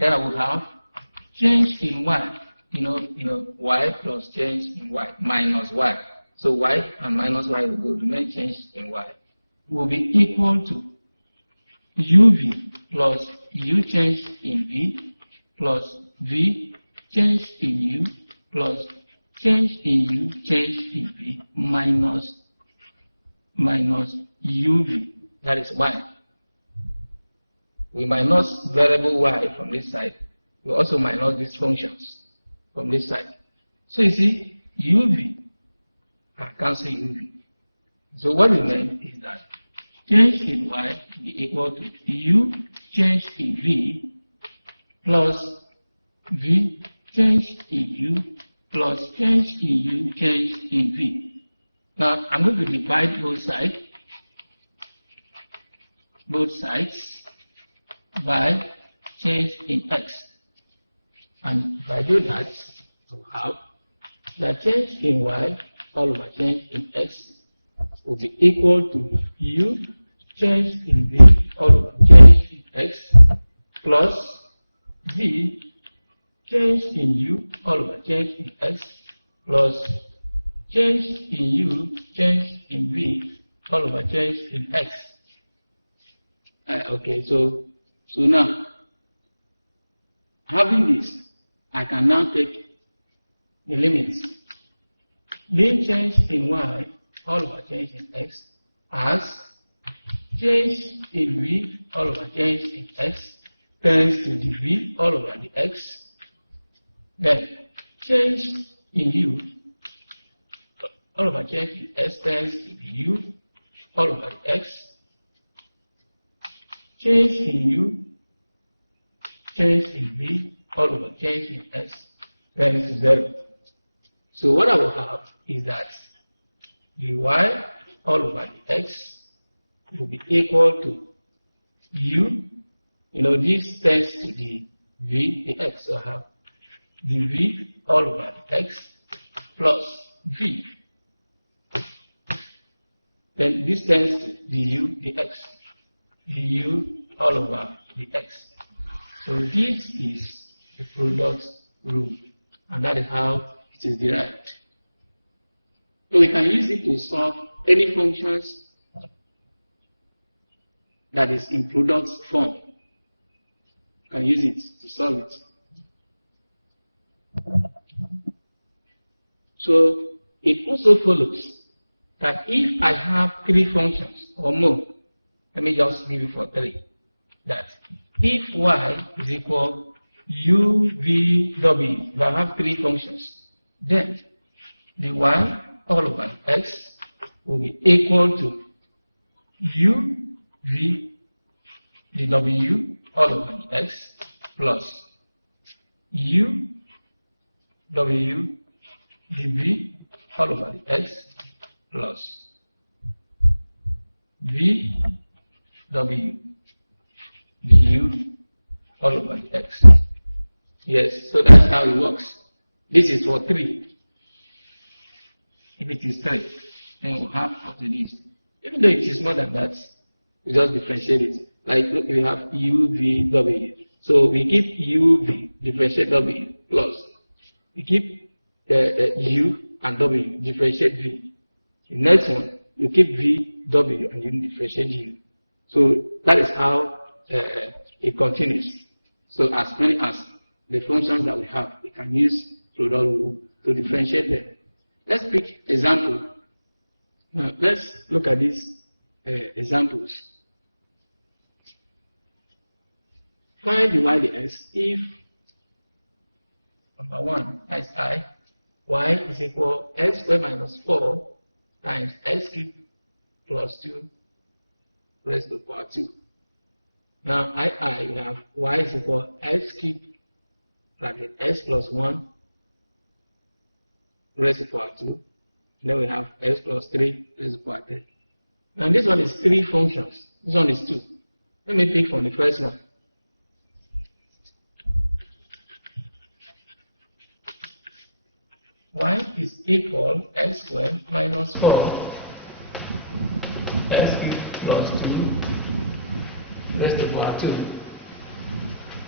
Then I will have change in y. Y plus change in y minus y. So y and minus y will remain change in y. Will be equal to uv plus u change in v plus v change in u plus change in u change in v minus uv. That is y. We minus variable y from this side. We also minus these functions from this side. So you see, uv, I cancel uv. So what remains is that change in y will be equal to u change in v plus v change in u plus change in u change in v. Now I'm going to divide both sides by change in x. And if I do that, we'll have that change in y all over change in x will be equal to u change in v all over change in x plus v change in u all over change in x plus change in u change in v all over change in x. Okay, so now having this, I can now take the limits. Being change in y all over change in x as change in v all over change in x turns to the v all over the x. Then change in u all over change in x turns to the u all over the x. Change in u change in v all over change in x turns to 0. So what I will have is that the y all over the x will be equal to u. This tends to the v, the x. So I have the v all over the x plus v. Then this tends to the u, the x. The u all over the x. So this is the product rule, and that is how it is derived. So we can use it to solve any functions that is in product form. You can use it to solve it. So it also follows that if I have 3 functions or more, let me just give it for 3, that if y is equal u, v, w, if I have 3 functions, then the y all over x will be equal to u, v, the w all over the x plus u, w, the v all over the x plus v, w, the u all over the x. Yes, so that's how it works. This is for 3. If it is 3, then we'll have up to this. Even though it is more than that, we just differentiate it. Like, look, we have u, v, w. So we keep u, v, differentiate w, plus we keep u and w, differentiate v. The next one, you keep v, w, and you differentiate u. So that is how it continues. So as many as the functions that we have, we can use product rule to differentiate them. Let's pick example. Now let's look at these examples. Find the y dx if number 1 is I, y is equal x squared minus 4 times x cubed plus 2 raised to the power 2. Now we have y is equal x cubed bracket x plus 1 raised to the power 2. And then we have x plus 3 raised to the power 3. Now this one is 3 functions. This one is 2. Let me pick from the first one. Y is equal x squared minus 4 x cubed plus 2 raised to the power 2.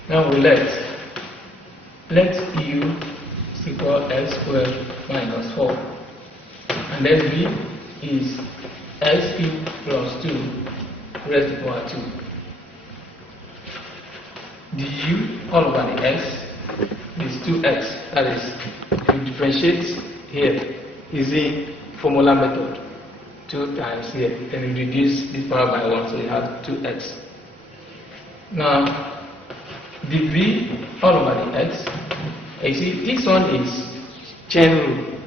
Now we let u is equal x squared minus 4, and then v is x cubed plus 2 raised to the power 2. Du all over the x is 2x. That is, you differentiate here using formula method. 2 times here, then you reduce this power by 1, so you have 2x. Now, the v all over the x, you see this one is chain rule,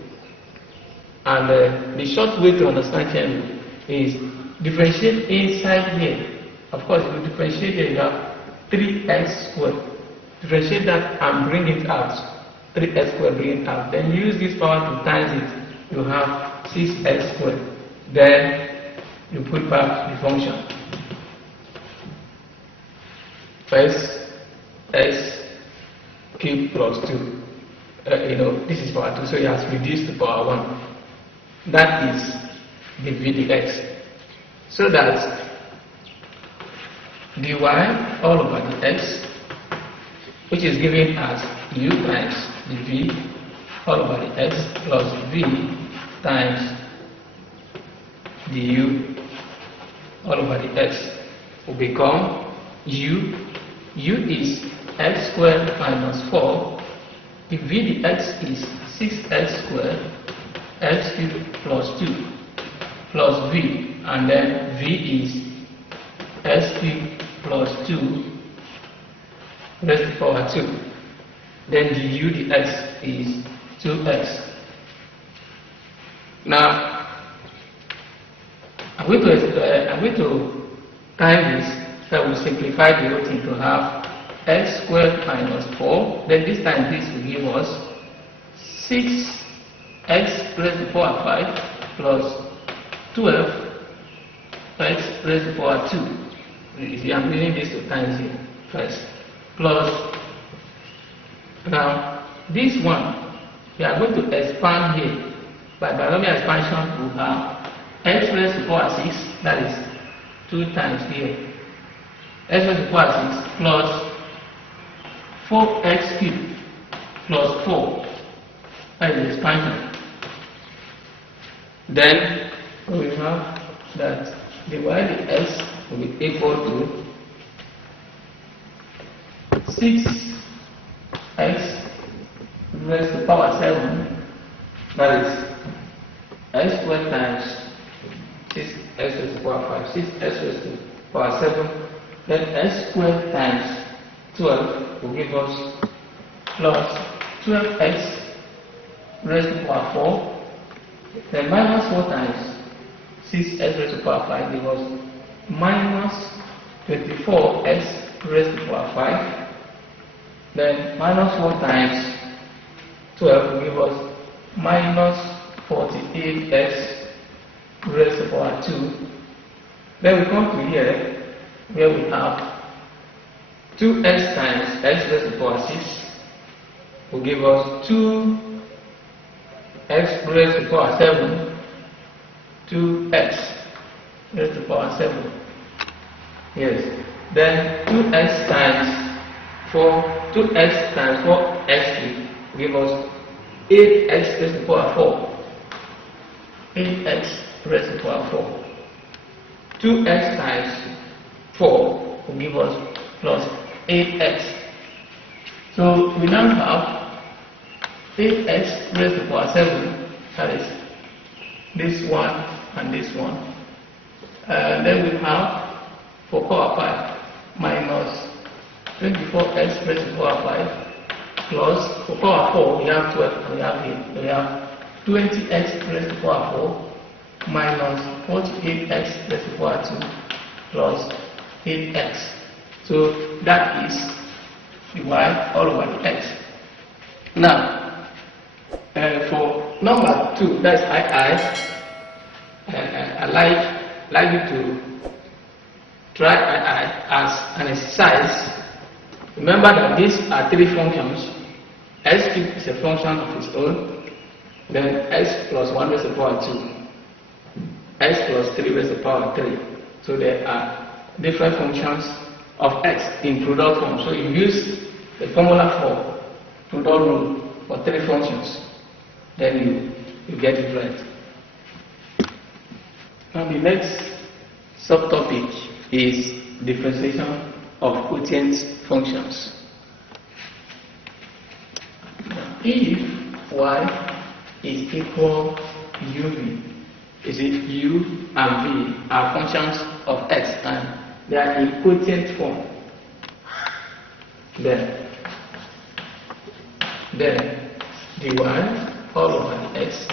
and the short way to understand chain rule is differentiate inside here. Of course, if you differentiate here, you have 3x squared. Differentiate that and bring it out. 3x squared, bring it out. Then use this power to times it. You have 6x squared. Then you put back the function. First, x cubed plus 2. This is power 2, so you have to reduce to power 1. That is the v dx. So that dy all over the x, which is given as u times the v all over the x plus v times du all over the x will become u is x squared minus 4. The v dx is 6x squared x cubed plus 2 plus v, and then v is x cubed plus 2 raised to the power 2. Then du dx is 2x. Now, I'm going to time this, so we simplify the whole thing to have x squared minus 4. Then this time this will give us 6x raised to the power 5 plus 12x raised to the power 2. You see, I'm using this to times here first. Plus, now this one, we are going to expand here. By binomial expansion, we have x raised to the power 6, that is 2 times here. X raised to the power 6 plus 4x cubed plus 4, that is expansion. Then we have that dy dx will be equal to 6x raised to the power 7, that is x squared times 6x raised to the power 5, 6x raised to the power 7, then x squared times 12 will give us plus 12x raised to the power 4, then minus 4 times 6x raised to the power 5 gives us minus 24x raised to the power 5, then minus 4 times 12 will give us minus 48x raised to the power 2. Then we come to here where we have 2x times x raised to the power 6 will give us 2x raised to the power 7, 2x raised to the power 7. Yes. Then 2x times 4, 2x times 4x give us 8x raised to the power 4. 8x raised to the power 4. 2x times 4 will give us plus 8x. So we now have 8x raised to the power 7, that is this one and this one. And then we have for power 5 minus 24x raised to the power 5 plus for power 4 we have 12 and we have here. We have 20x raised to the power 4 minus 48x raised to the power 2 plus 8x. So that is dy all over the x. Now, for number 2, that's I like you to try as an exercise. Remember that these are 3 functions. X cubed is a function of its own, then x plus 1 raised to the power 2, x plus 3 raised to the power 3. So there are different functions of x in product form. So you use a formula for product rule for three functions, then you get it right. Now the next subtopic is differentiation of quotient functions. If y is equal to uv, is it u and v are functions of x and they are in quotient form, then dy all over the x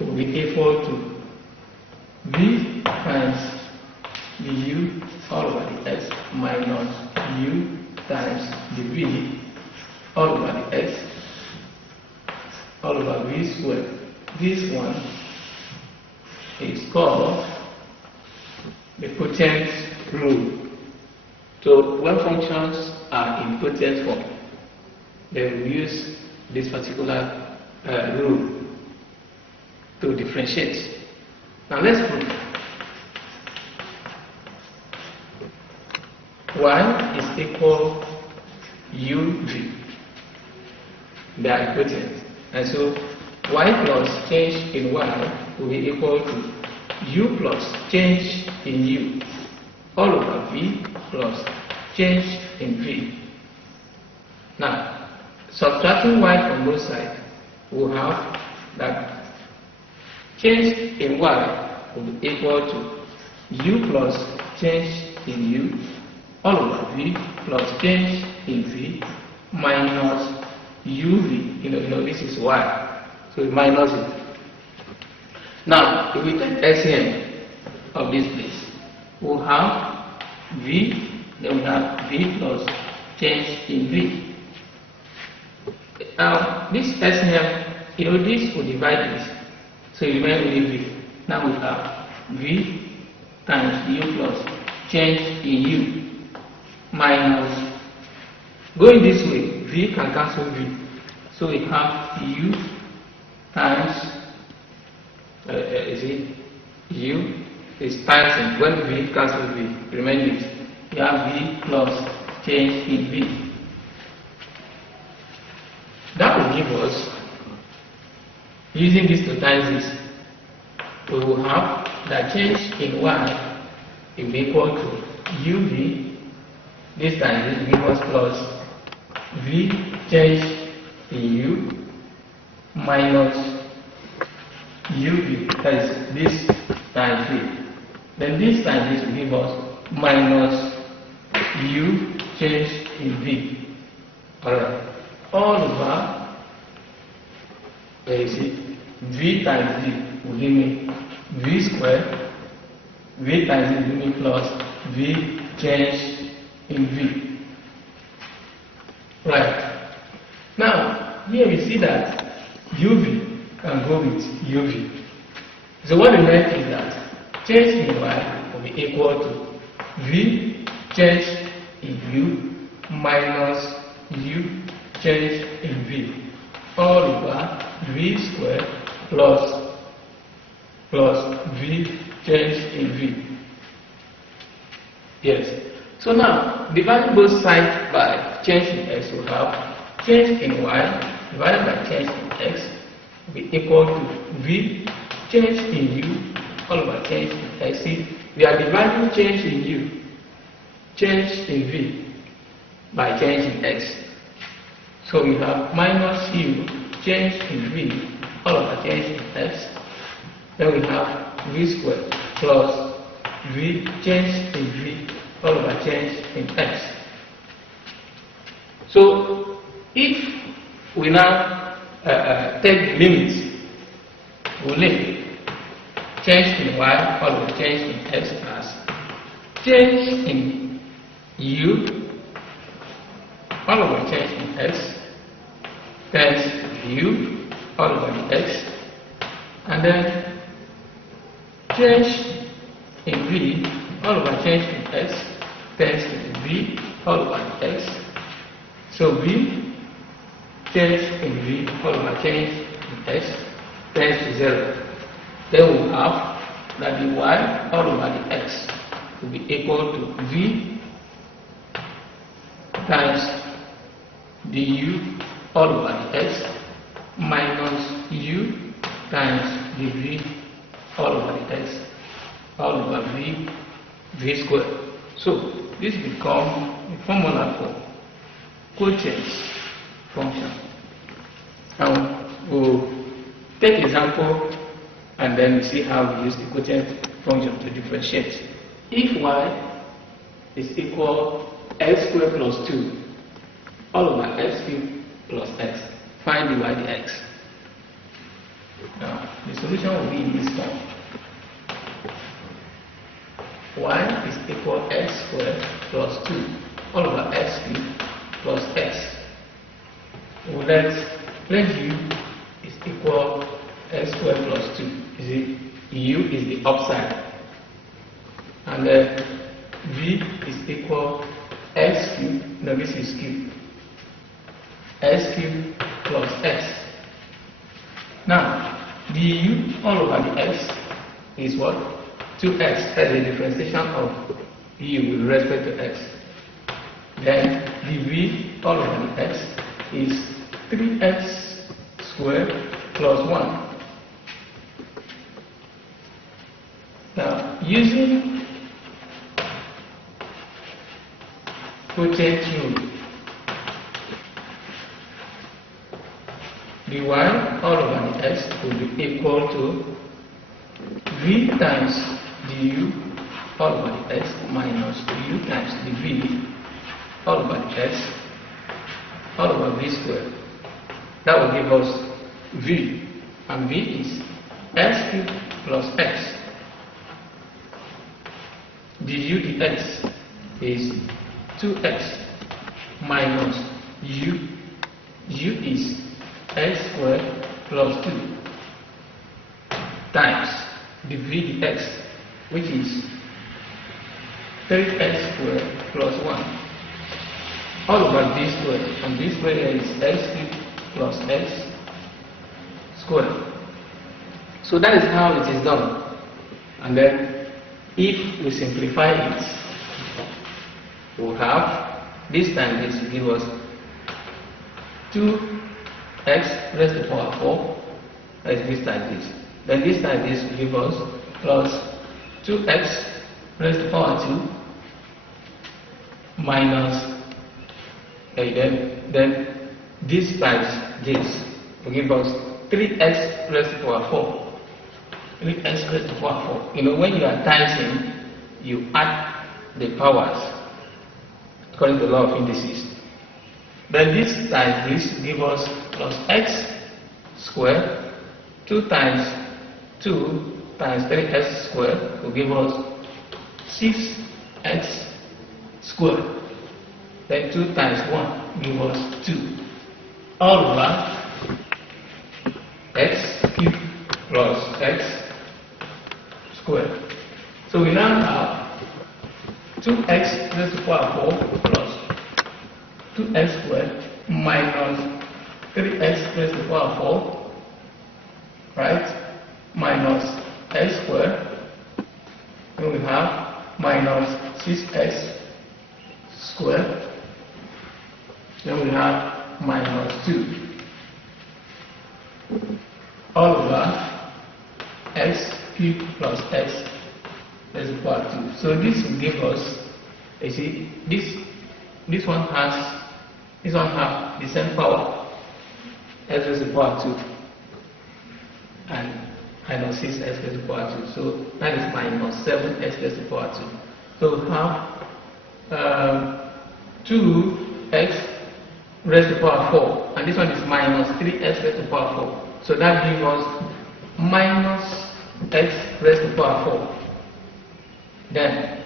will be equal to v times du all over the x minus u times dv all over the x all over v squared. This one is called the quotient rule. So when functions are in quotient form, they will use this particular rule to differentiate. Now let's prove. Y is equal uv. They are quotient. And so y plus change in y will be equal to u plus change in u all over v plus change in v. Now, subtracting y from both sides, we will have that change in y will be equal to u plus change in u all over v plus change in v minus uv. You know this is y, so we minus it. Now, if we take LCM of this place, we'll have v, then we have v plus change in v. Now, this LCM, this will divide this, so you remain only v. Now we have v times u plus change in u minus, going this way, v can cancel v, so we have u times u is times in, when v cancel v, remain this, you have v plus change in v. That will give us, using this to times this, we will have that change in y will be equal to uv, this time this will give us plus v change in u minus uv, that is this times v. Then this time this will give us minus u change in v. Alright. All over, where you see, v times v will give me v squared, v times v will give me plus v change in v. Right. Now, here we see that uv can go with uv. So what remains is that change in y will be equal to v change in u minus u change in v all over v squared plus v change in v. Yes. So now, dividing both sides by change in x, we have change in y divided by change in x will be equal to v change in u all over change in x. See, we are dividing change in u, change in v by change in x. So we have minus u change in v all over change in x. Then we have v squared plus v change in v all over change in x. So if we now take the limits, we limit change in y all over change in x as change in u all over change in x times u all over the x, and then change in v all over change in x times v all over the x. So v change in v all over change in x tends to 0. Then we have that the y all over the x will be equal to v du all over the x minus u times the v all over the x all over v squared. So this becomes the formula for quotient function. Now we'll take example and then we see how we use the quotient function to differentiate. If y is equal x squared plus 2 all over x cubed plus x, find the y dx. Now the solution will be in this form. Y is equal x squared plus 2 all over x cubed plus x. Well, let u is equal x squared plus 2. You see, u is the upside. And v is equal x cubed, no, this is cubed, x cubed plus x. Now, du all over the x is what? 2x, as a differentiation of u with respect to x. Then dv all over the x is 3x squared plus 1. Now, using quotient rule, dy all over the x will be equal to v times du all over the x minus u times dv all over the x all over v squared. That will give us v, and v is x cubed plus x. Du dx is 2x minus u is x squared plus 2 times dv dx, which is 3x squared plus 1 all over v squared, and v squared is x cubed plus x squared. So that is how it is done. And then if we simplify it, we'll have this time this will give us 2x raised to the power 4, as this time this. Then this time this will give us plus 2x raised to the power 2 minus then this times this will give us 3x raised to the power 4. 3x raised to the power 4. You know, when you are timesing, you add the powers according to the law of indices. Then this times this give us plus x squared 2 times 2 times 3x squared will give us 6x squared. Then 2 times 1 give us 2 all over x cubed plus x squared. So we now have 2x raised to the power 4 plus 2x squared minus 3x raised to the power 4, right, minus x squared. Then we have minus 6x squared. Then we have minus 2 all over x cubed plus x raised to the power 2. So this will give us, you see, this one has the same power, x raised to the power 2 and minus 6x raised to the power 2. So that is minus 7x raised to the power 2. So we have 2x raised to the power 4, and this one is minus 3x raised to the power 4. So that gives us minus x raised to the power 4. Then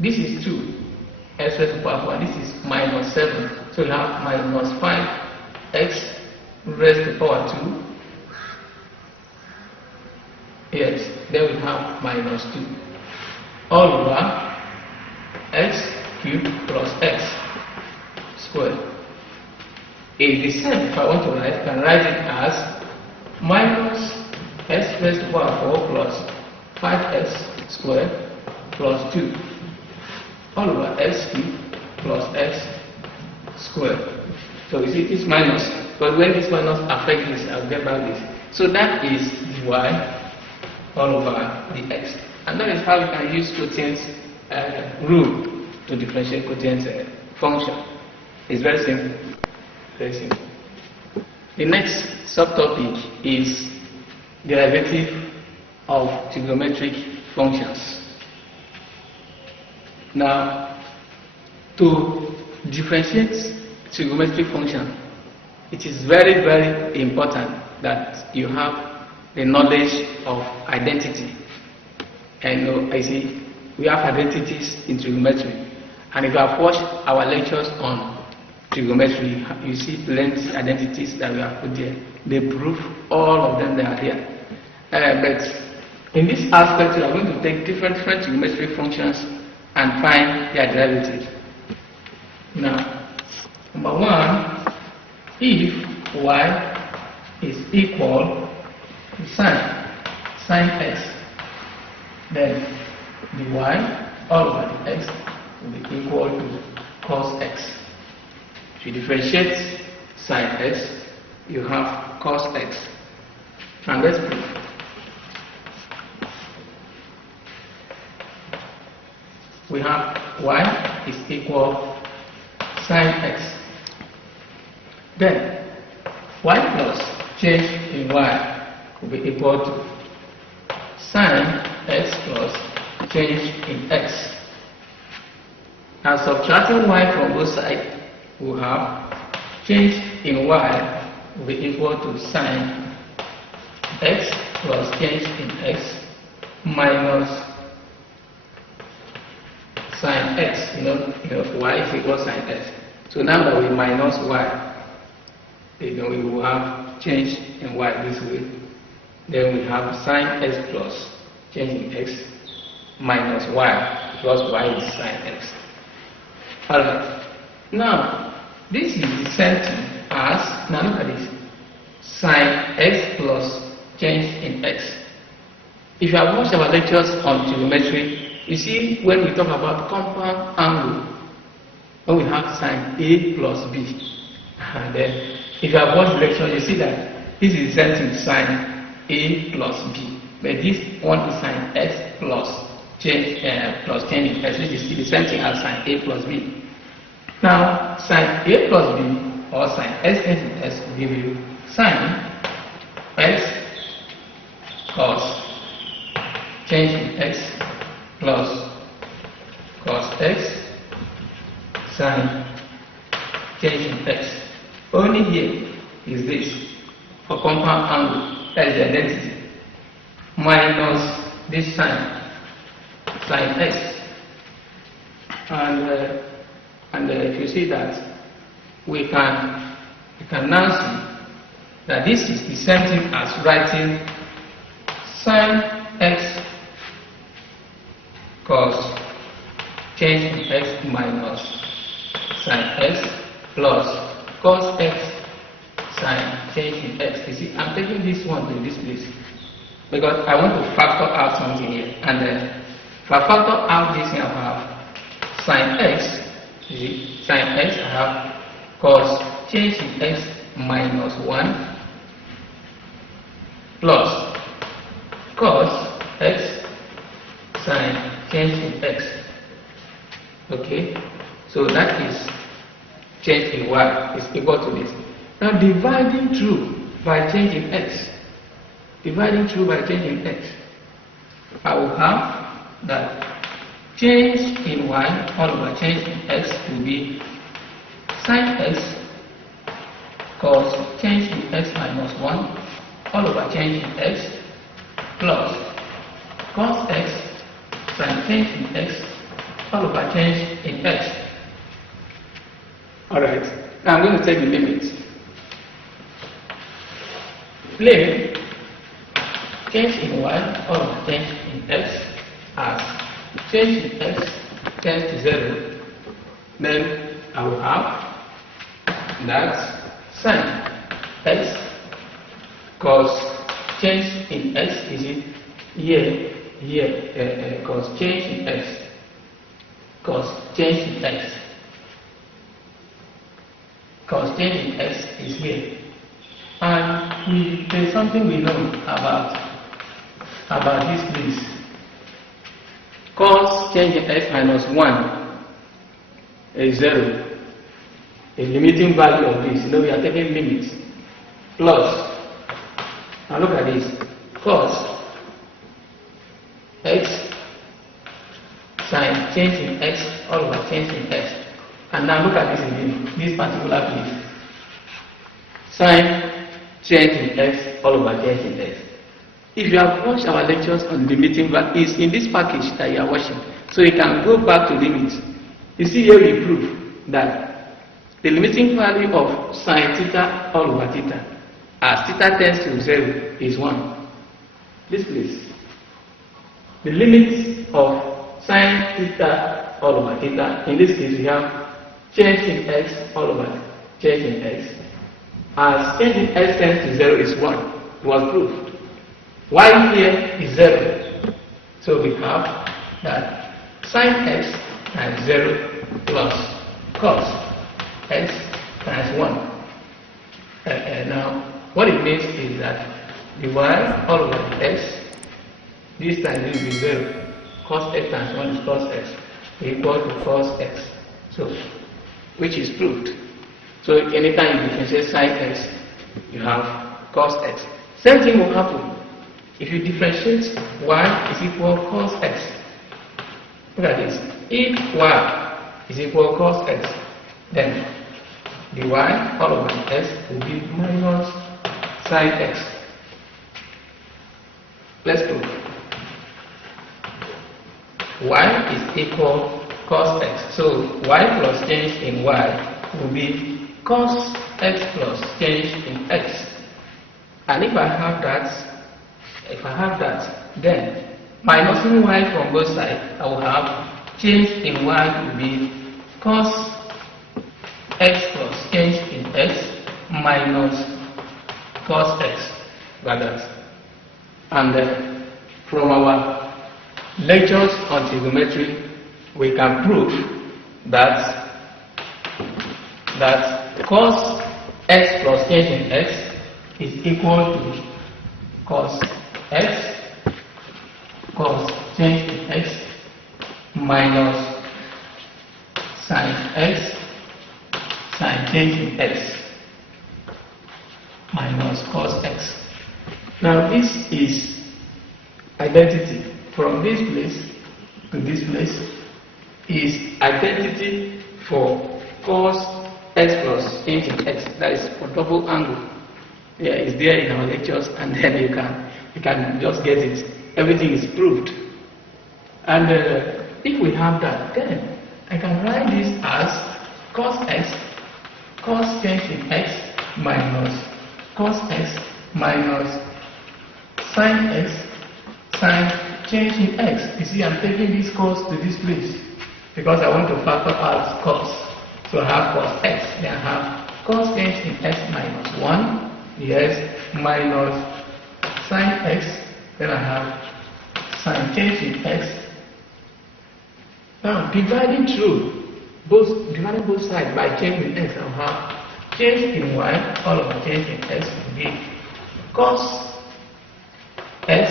this is 2 x raised to the power 4, this is minus 7. So we have minus 5x raised to the power 2. Yes, then we have minus 2 all over x cubed plus x squared. Is the same. If I want to write, I can write it as minus x raised to the power 4 plus 5x squared plus 2 all over x cubed plus x squared. So you see this minus, but when this minus affects this, I'll get back this. So that is dy all over dx. And that is how you can use quotient rule to differentiate quotient function. It's very simple. Very simple. The next subtopic is derivative of trigonometric functions. Now, to differentiate trigonometric function, it is very, very important that you have the knowledge of identity. And I see we have identities in trigonometry, and if you have watched our lectures on trigonometry, you see plenty of identities that we have put there. They prove all of them that are here. But in this aspect, we are going to take different trigonometric functions and find their derivative. Now, number one, if y is equal to sine x, then dy all over the x will be equal to cos x. If you differentiate sine x, you have cos x. Now let's prove. We have y is equal sine x. Then y plus change in y will be equal to sine x plus change in x. And subtracting y from both sides, we have change in y will be equal to sine x plus change in x minus sine x. You know, y is equal to sine x. So now that we minus y, then we will have change in y this way. Then we have sine x plus change in x minus y, because y is sine x. Alright. Now, this is the same thing as, now look at this, sine x plus change in x. If you have watched our lectures on trigonometry, you see when we talk about compound angle, when we have sine a plus b, and then if you have watched the lecture, you see that this is the same thing, sine a plus b, but this one is sine x plus change in x, which is the same thing as sine a plus b. Now, sine a plus b or sine x into x will give you sine x cos change in x plus cos x sine change in x. Only here is this for compound angle, that is the identity, minus this sine x. And if you see that, we can now see that this is the same thing as writing sine x cos change in x minus sine x plus cos x sine change in x. You see, I'm taking this one to this place because I want to factor out something here. And then if I factor out this here, I have sine x. See, sine x, I have cos change in x minus 1 plus cos x sine change in x. Okay, so that is change in y is equal to this. Now dividing through by change in x, dividing through by change in x, I will have that change in y all over change in x will be sine x cos change in x minus 1 all over change in x plus cos x sine change in x all over change in x. Alright, now I'm going to take the limits. Play change in y all over change in x as change in x tends to 0, then I will have that sine x cos change in x is it here cos change in x cos change in x cos change in x is here. And there's something we know about this place. Cos change in x minus 1 is 0. The limiting value of this, we are taking limits. Plus, now look at this, cos x sine change in x all over change in x. And now look at this again, this particular place. Sine change in x all over change in x. If you have watched our lectures on limiting values, it's in this package that you are watching. So you can go back to limits. You see here we prove that the limiting value of sine theta all over theta as theta tends to 0 is 1. This place. The limit of sine theta all over theta, in this case we have change in x all over change in x. As change in x tends to 0 is 1. It was proved. Y here is 0. So we have that sine x times 0 plus cos x times 1. Now, what it means is that the y all over x, this times this is 0. Cos x times 1 is cos x equal to cos x. So, which is proved. So, anytime you differentiate sine x, you have cos x. Same thing will happen if you differentiate y is equal cos x. Look at this. If y is equal cos x, then the y all over x will be minus sine x. Let's prove. Y is equal cos x. So y plus change in y will be cos x plus change in x. And if I have that, then minusing y from both sides, I will have change in y will be cos x plus change in x minus cos x, like that. And from our lectures on trigonometry, we can prove that cos x plus change in x is equal to cos x cos change in x minus sine x sine change in x minus cos x. Now this is identity. From this place to this place is identity for cos x plus change in x. That is for double angle. Yeah, it's there in our lectures, and then you can just get it. Everything is proved. And if we have that, then I can write this as cos x cos change in x minus cos x minus sine x sine change in x. You see, I'm taking this cos to this place because I want to factor out cos. So I have cos x, then I have cos change in x minus 1, yes, minus sine x, then I have sine change in x. Now dividing both sides by change in x, I'll have change in y all over change in x will be cos x,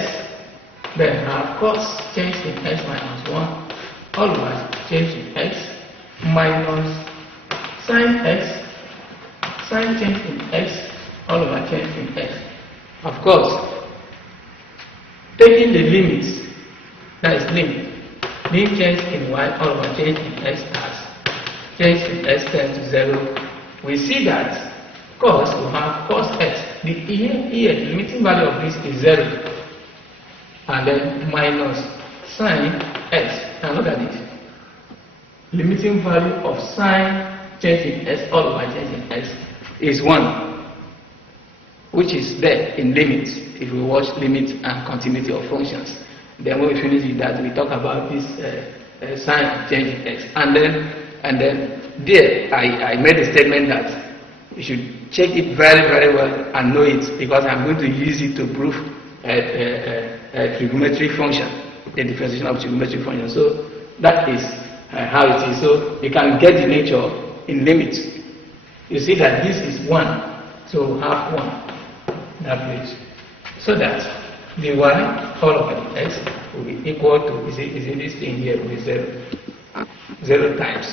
then I have cos change in x minus 1 all over change in x minus sine x sine change in x all over change in x. Of course, taking the limits, that is limit, mean change in y all over change in x as change in x tends to 0, we see that cos will have cos x. The limiting value of this is 0. And then minus sine x. And look at this. Limiting value of sine change in x all over change in x is 1, which is there in limits. If we watch limit and continuity of functions, then when we finish with that, we talk about this sine change in x. And then there I made a statement that you should check it very, very well and know it, because I'm going to use it to prove a trigonometric function, the differentiation of trigonometric function. So that is how it is. So you can get the nature in limits. You see that this is 1, so have 1 in that place. So that the y all over the x will be equal to, is it this thing here will be 0. 0 times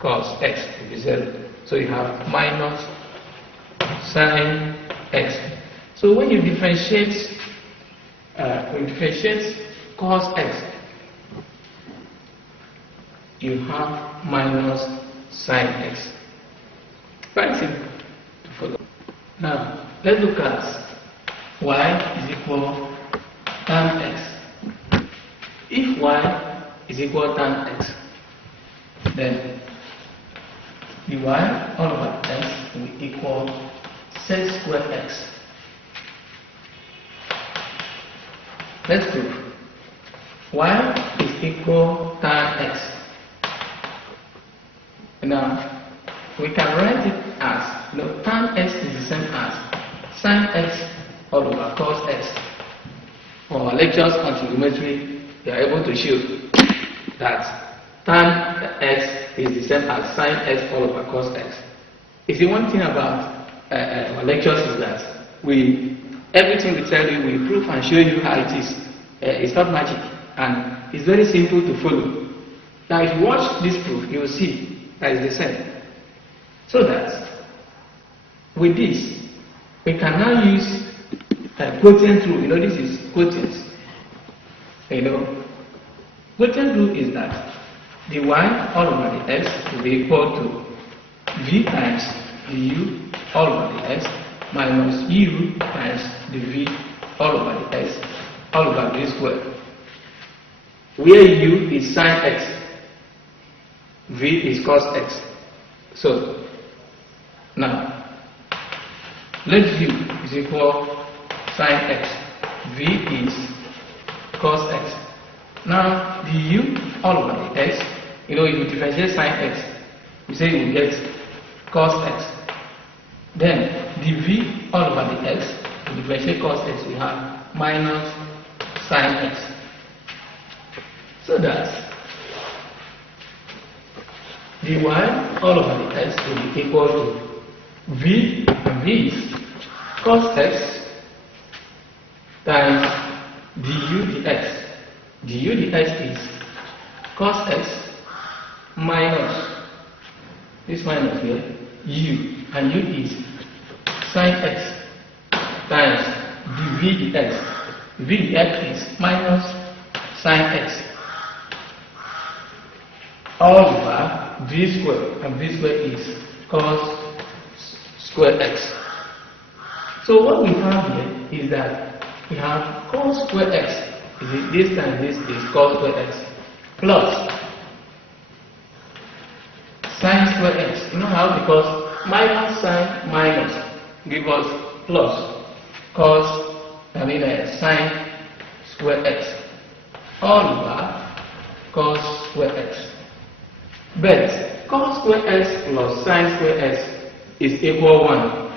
cos x will be 0. So you have minus sine x. So when you differentiate cos x, you have minus sine x. Quite simple to follow. Now let's look at y is equal tan x. If y is equal tan x, then the y all over x will be equal sec square x. Let's prove. Y is equal tan x. Now we can write it as, tan x is the same as sin x all over cos x. For our lectures on trigonometry, we are able to show that tan x is the same as sin x all over cos x. You see, one thing about our lectures is that everything we tell you, we prove and show you how it is. It's not magic, and it's very simple to follow. Now, if you watch this proof, you will see that it's the same. So that with this, we can now use quotient rule. This is quotient. Quotient rule is that the y all over the x will be equal to v times the u all over the x minus u times the v all over the x all over v squared, where u is sin x, v is cos x. So now let u is equal sin x, v is cos x. Now the u all over the x, if you differentiate sin x, you say you get cos x. Then the v all over the x, to differentiate cos x, we have minus sin x. So that the y all over the x will be equal to v, and v is cos x times du dx. Du dx is cos x minus this minus here, u, and u is sin x times dv dx. V dx is minus sin x all over v squared, and v squared is cos square x. So what we have here is that we have cos square x. This times this is cos square x plus sin square x. You know how? Because minus sin minus give us plus cos, sin square x all over cos square x. But cos square x plus sin square x is equal 1.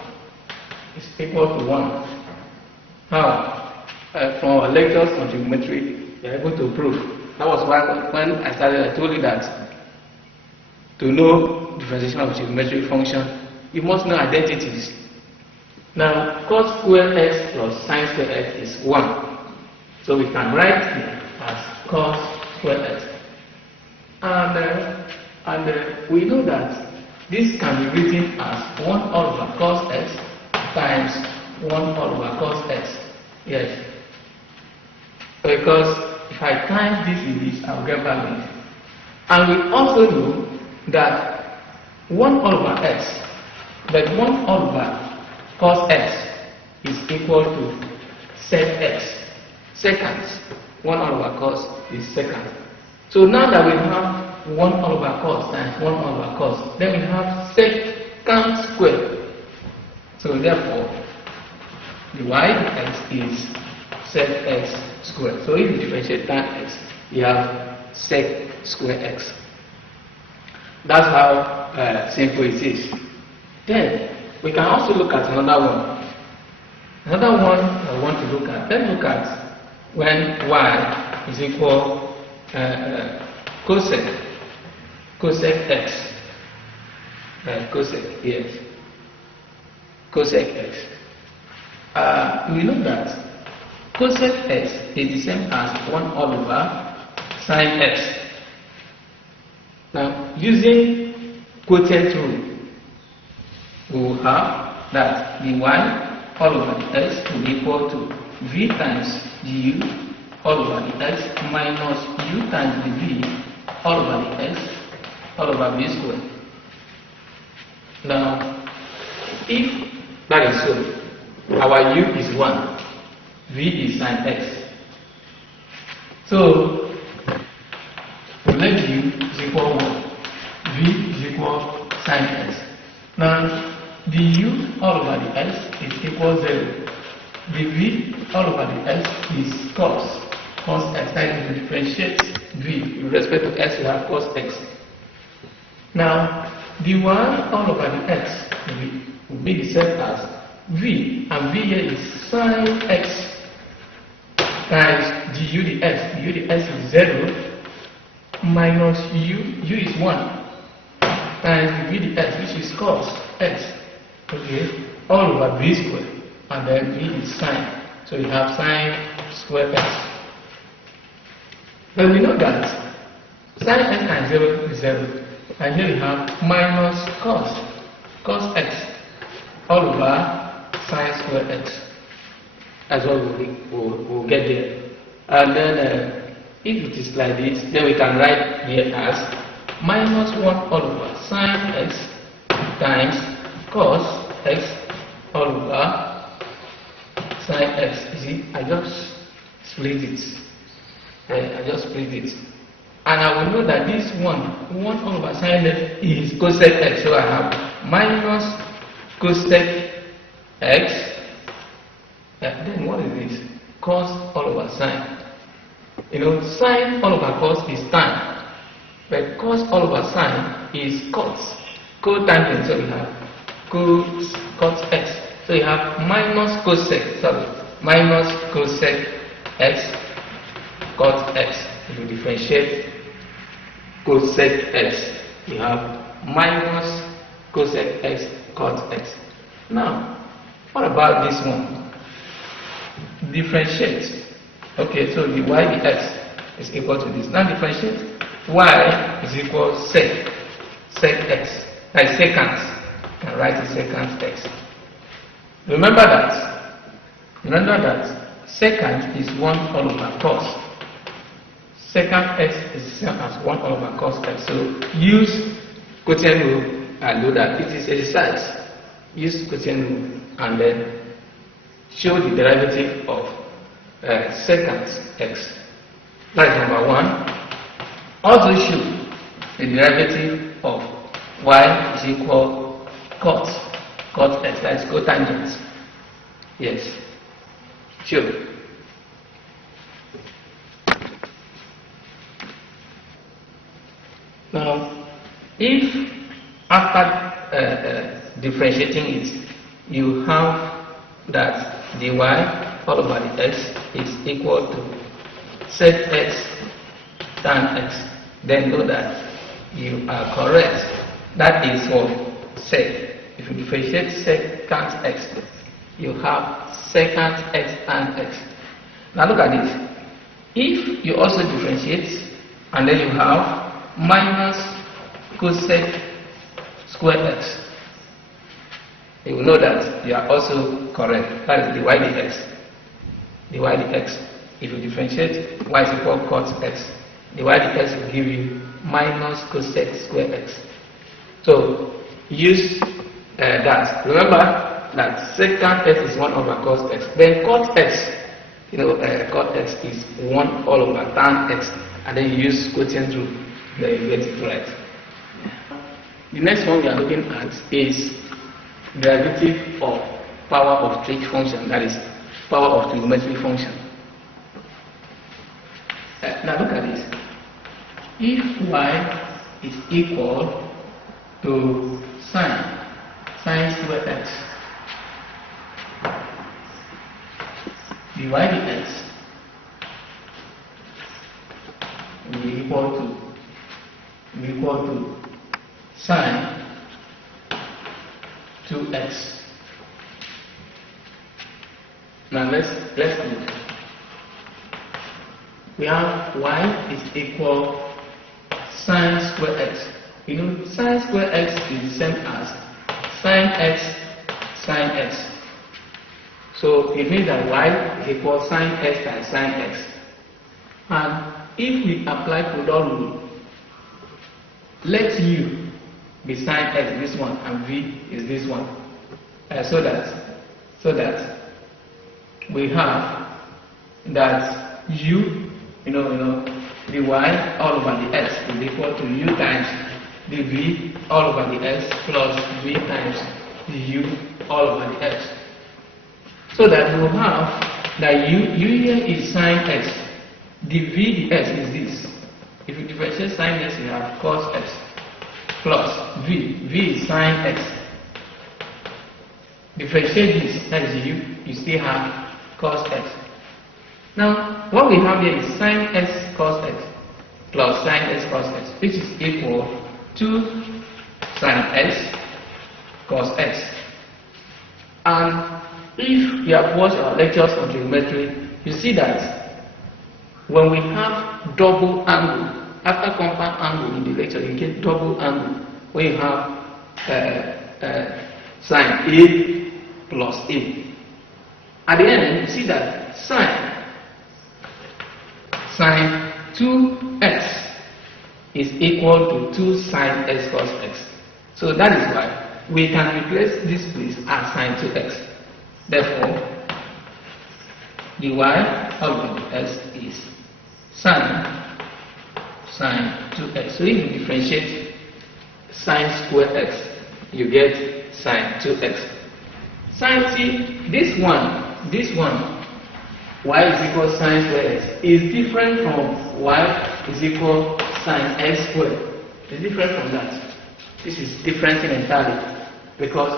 It's equal to 1. Now, from our lectures on trigonometry, we are able to prove. That was why when I started, I told you that to know differentiation of trigonometric function, you must know identities. Now, cos square x plus sin square x is 1. So we can write it as cos square x. And we know that this can be written as 1 all over cos x times 1 all over cos x. Yes. Because if I times this with this, I'll get back this. And we also know that 1 all over x, that 1 all over cos x is equal to sec x. Seconds. 1 all over cos is second. So now that we have 1 all over cos times 1 all over cos, then we have secant squared. So therefore, the y dx is sec x squared. So if you differentiate tan x, you have sec square x. That's how simple it is. Then we can also look at another one. Another one I want to look at. Let's look at when y is equal cosec x. cosec, yes, cosec x. We know that cosec x is the same as 1 all over sine x. Now, using quotient rule, we will have that dy all over the x will be equal to v times du all over the x minus u times the v all over the x all over v squared. Now, if that is so, our u is 1, v is sine x. So, we let u is equal 1, v is equal sine x. Now, the u all over the x is equal 0. The v all over the x is cos x. That is, differentiate v with respect to x, we have cos x. Now, dy all over the x will be the same as v, and v here is sine x times du dx. Du dx is 0 minus u is 1 times v dx, which is cos x. Okay, all over v squared, and then v is sine. So you have sine square x. But we know that sine x times 0 is 0. And here you have minus cos x all over sine square x. That's what we'll get there. And then if it is like this, then we can write here as minus 1 all over sine x times cos x all over sine x. You see, I just split it. And I will know that this 1 all over sine x is cosec x. So I have minus cosec x. Then what is this? Cos all over sine. You know, sine all over cos is tan. But cos all over sine is cos. Cotangent, so we have cos x. So you have minus cosec x cos x. If you differentiate cosec x, you have minus cosec x cos x. Now, what about this one? Differentiate. Okay, so the y dx is equal to this. Now differentiate y is equal sec x, like secant. And write the secant x. Remember that secant is 1 all over cos. Secant x is the same as 1 all over cos x. So use quotient rule and do that. It is exercise. Use quotient rule and then show the derivative of secant x. That is number 1. Also show the derivative of y is equal cos x. That is cotangent. Yes. Show. Now, if after differentiating it, you have that dy all over the x is equal to sec x tan x, then know that you are correct. That is what sec. If you differentiate secant x, you have secant x tan x. Now look at this. If you also differentiate, and then you have minus cosec square x, you will know that you are also correct. That is dy dx. Dy dx. If you differentiate, y is equal to cos x. Dy dx will give you minus cosec square x. So use that. Remember that secant x is 1 over cos x. Then cos x, cos x is 1 all over tan x. And then you use quotient rule. Then you get it right. The next one we are looking at is derivative of power of trig function, that is power of trigonometric function. Now look at this. If y is equal to sine square x, dy dx will be equal to sine 2x. Now let's look. We have y is equal sine square x. You know, sine square x is the same as sine x sine x. So it means that y is equal sine x times sine x. And if we apply product rule, let u be sine x this one and v is this one, so that we have that u, the y all over the x is equal to u times the v all over the x plus v times the u all over the x. So that we will have that u here is sine x, the v, the x is this. If you differentiate sine x, you have cos x plus v is sine x. Differentiate this, that is u, you still have cos x. Now, what we have here is sine x cos x plus sine x cos x, which is equal to sine x cos x. And if you have watched our lectures on geometry, you see that when we have double angle, after compound angle in the lecture, you get double angle when you have sine A plus A. At the end, you see that sine 2x is equal to 2 sine x cos x. So that is why we can replace this place as sine 2x. Therefore, the y over x is sine 2x. So if you differentiate sine square x, you get sine 2x. Sine, see, this one, y is equal to sine square x, is different from y is equal to sine x squared. It's different from that. This is different entirely. Because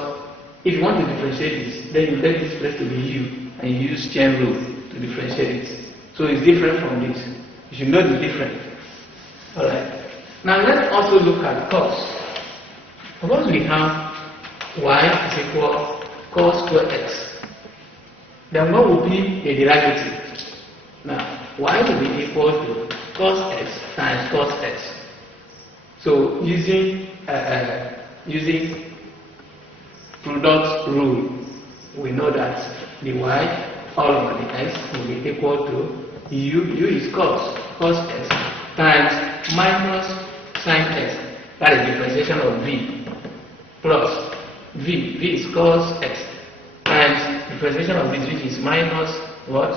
if you want to differentiate this, then you take this place to be u and you use chain rule to differentiate it. So it's different from this. You should know the difference. Alright. Now let's also look at cos. Suppose we have y is equal to cos square x. Then what would be a derivative? Now, y will be equal to cos x times cos x. So using product rule, we know that the y all over the x will be equal to u is cos x times minus sine x, that is differentiation of v, plus v is cos x times differentiation of this, which is minus what?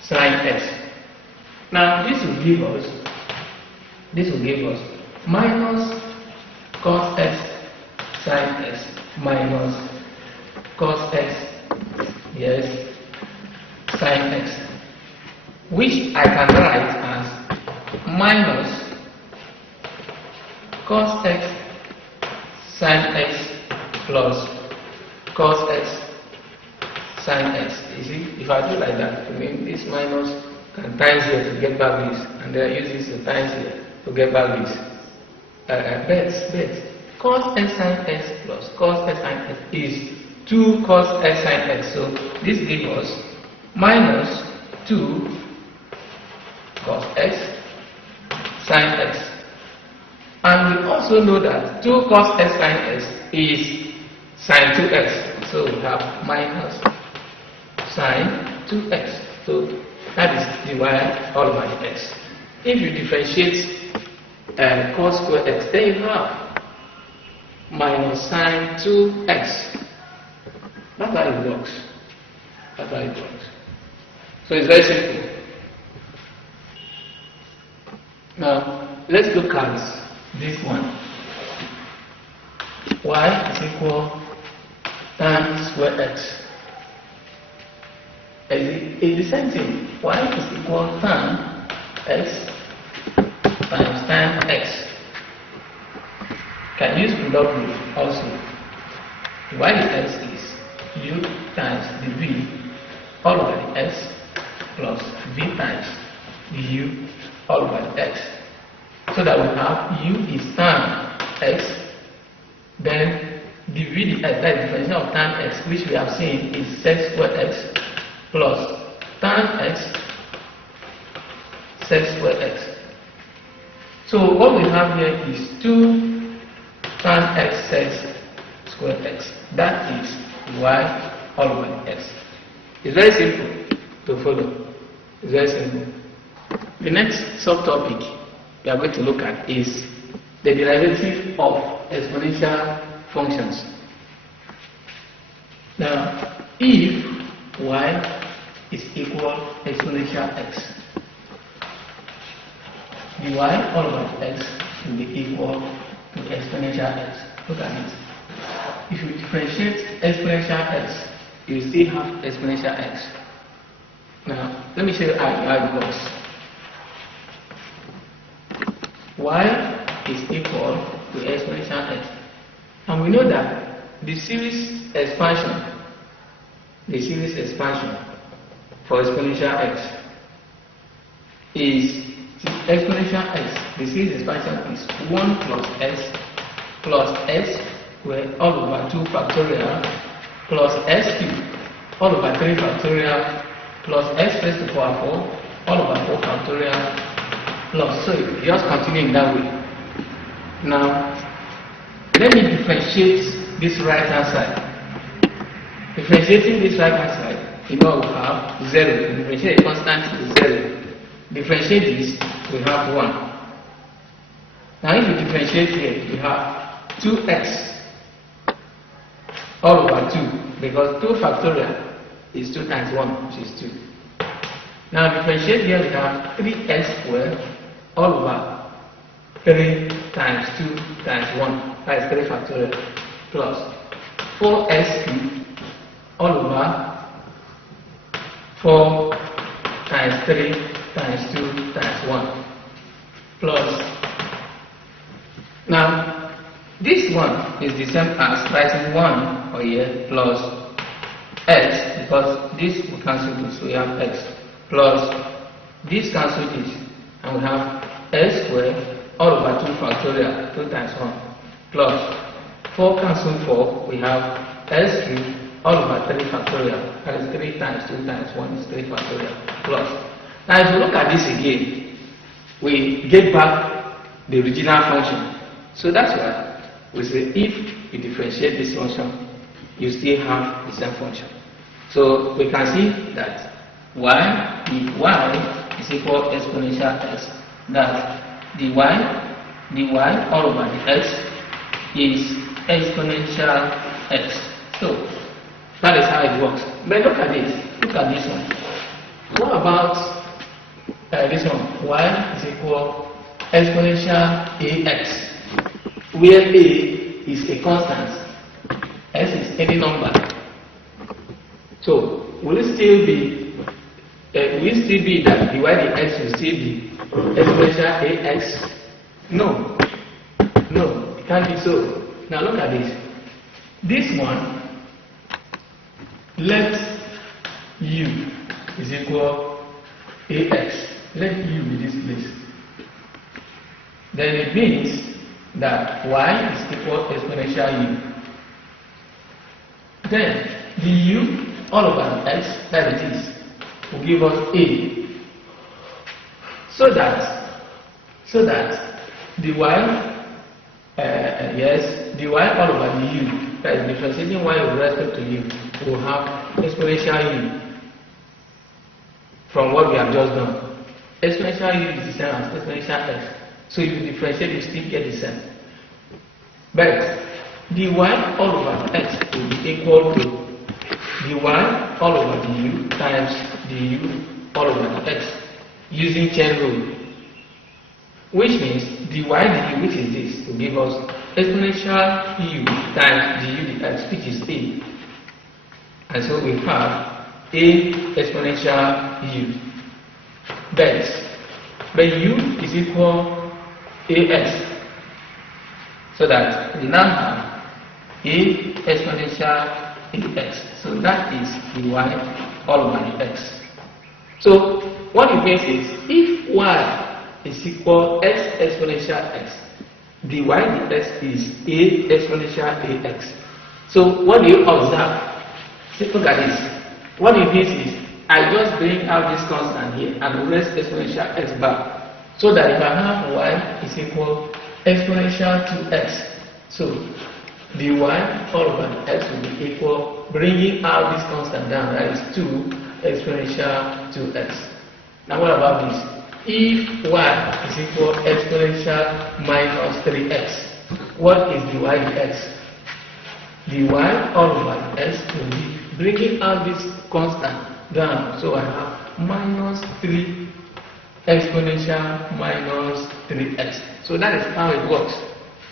Sine x. Now this will give us minus cos x sine x minus cos x, yes, sine x, which I can write as minus cos x sine x plus cos x sine x. You see, if I do like that, I mean this minus can times here to get back this, and then I use this to times here to get back this. Bet. Cos x sine x plus cos x sine x is 2 cos x sine x. So this gives us minus 2 cos x sine x. And we also know that 2 cos x sine x is sine 2x. So we have minus sine 2x. So that is the y all over the x. If you differentiate cos square x, then you have minus sine 2x. That's how it works. So it's very simple. Now let's look at this one. Y is equal tan square x. It's the same thing. Y is equal tan x times tan x. Can use product rule also. Y the x is u times the v all over the x plus v times the u all over the x. So that we have u is tan x, then dv dx, that is differentiation of tan x, which we have seen is sec square x plus tan x sec square x. So what we have here is 2 tan x sec square x. That is y all over x. It's very simple to follow. It's very simple. The next subtopic we are going to look at is the derivative of exponential functions. Now, if y is equal exponential x, dy all over x will be equal to exponential x. Look at it. If you differentiate exponential x, you still have exponential x. Now, let me show you how it works. Y is equal to exponential x. And we know that the series expansion for exponential x is exponential x. The series expansion is 1 plus x squared all over 2 factorial plus x cubed all over 3 factorial plus x raised to the power 4 all over 4 factorial plus. So you just continue in that way. Now, let me differentiate this right hand side. Differentiating this right hand side, you know we have 0. Differentiate a constant to 0. Differentiate this, we have 1. Now if you differentiate here, you have 2x all over 2, because 2 factorial is 2 times 1, which is 2. Now differentiate here, we have 3x squared all over 3 times 2 times 1, that is 3 factorial, plus 4x cubed all over 4 times 3 times 2 times 1, plus. Now, this one is the same as writing 1 or here plus x, because this will cancel this, so we have x, plus this cancel this, and we have x squared all over 2 factorial, 2 times 1, plus 4 cancel 4, we have x cubed all over 3 factorial, that is 3 times 2 times 1 is 3 factorial, plus. Now if you look at this again, we get back the original function. So that's why we say if you differentiate this function, you still have the same function. So we can see that y is equal to exponential x, that dy all over the x is exponential x. So that is how it works. But look at this. Look at this one. What about this one? Y is equal exponential ax, where a is a constant, s is any number. So will it still be that dy dx will still be exponential ax? No, it can't be so. Now look at this. This one, let u is equal ax. Let u be this place. Then it means that y is equal to exponential u. Then the u all over x, that it is, will give us a. So that dy dy all over the u, that is differentiating y with respect to u, will have exponential u from what we have just done. Exponential u is the same as exponential x. So if you differentiate, you still get the same. But dy all over x will be equal to dy all over the u times du all over the x using chain rule. Which means dy du, which is this, will give us exponential u times du dx, which is a. And so we have a exponential u. But u is equal ax. So that we now have a exponential ax. So that is dy all over the x. So what it means is if y is equal x exponential x, dy dx is a exponential ax. So what do you observe? Look at this. What it means is I just bring out this constant here and raise exponential x bar. So that if I have y is equal exponential 2x. So dy all over x will be equal, bringing out this constant down, that is 2 exponential 2x. Now what about this? If y is equal exponential minus 3x, what is dy dx? Dy all over x will be bringing out this constant down. So I have minus 3 exponential minus 3x. So that is how it works.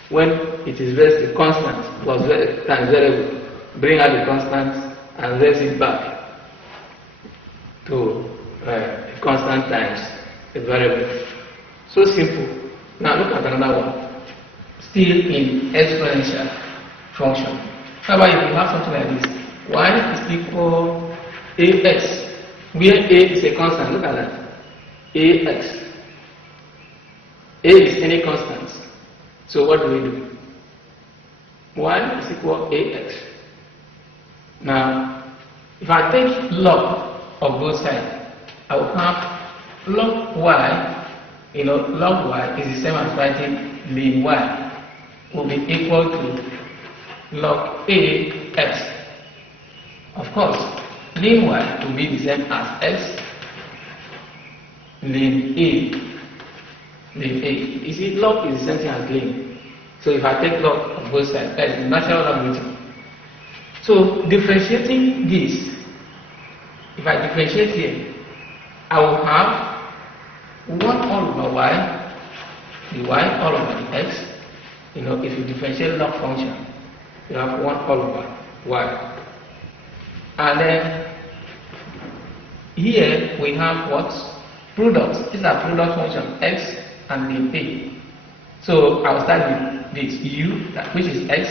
When it is raised to constant plus times variable, bring out the constant and raise it back to constant times a variable. So simple. Now look at another one. Still in exponential function. How about if you have something like this? Y is equal ax, where a is a constant. Look at that. Ax. A is any constant. So what do we do? Y is equal ax. Now, if I take log of both sides, I will have log y. Log y is the same as writing ln y will be equal to log ax. Of course, ln y will be the same as x ln a. You see, log is the same thing as ln. So if I take log of both sides, that is the natural logarithm. So differentiating this, if I differentiate here, I will have 1 all over y, the y all over the x. If you differentiate log function, you have 1 all over y. And then here we have what? Products. These are product function x and the a. So I will start with this u, which is x,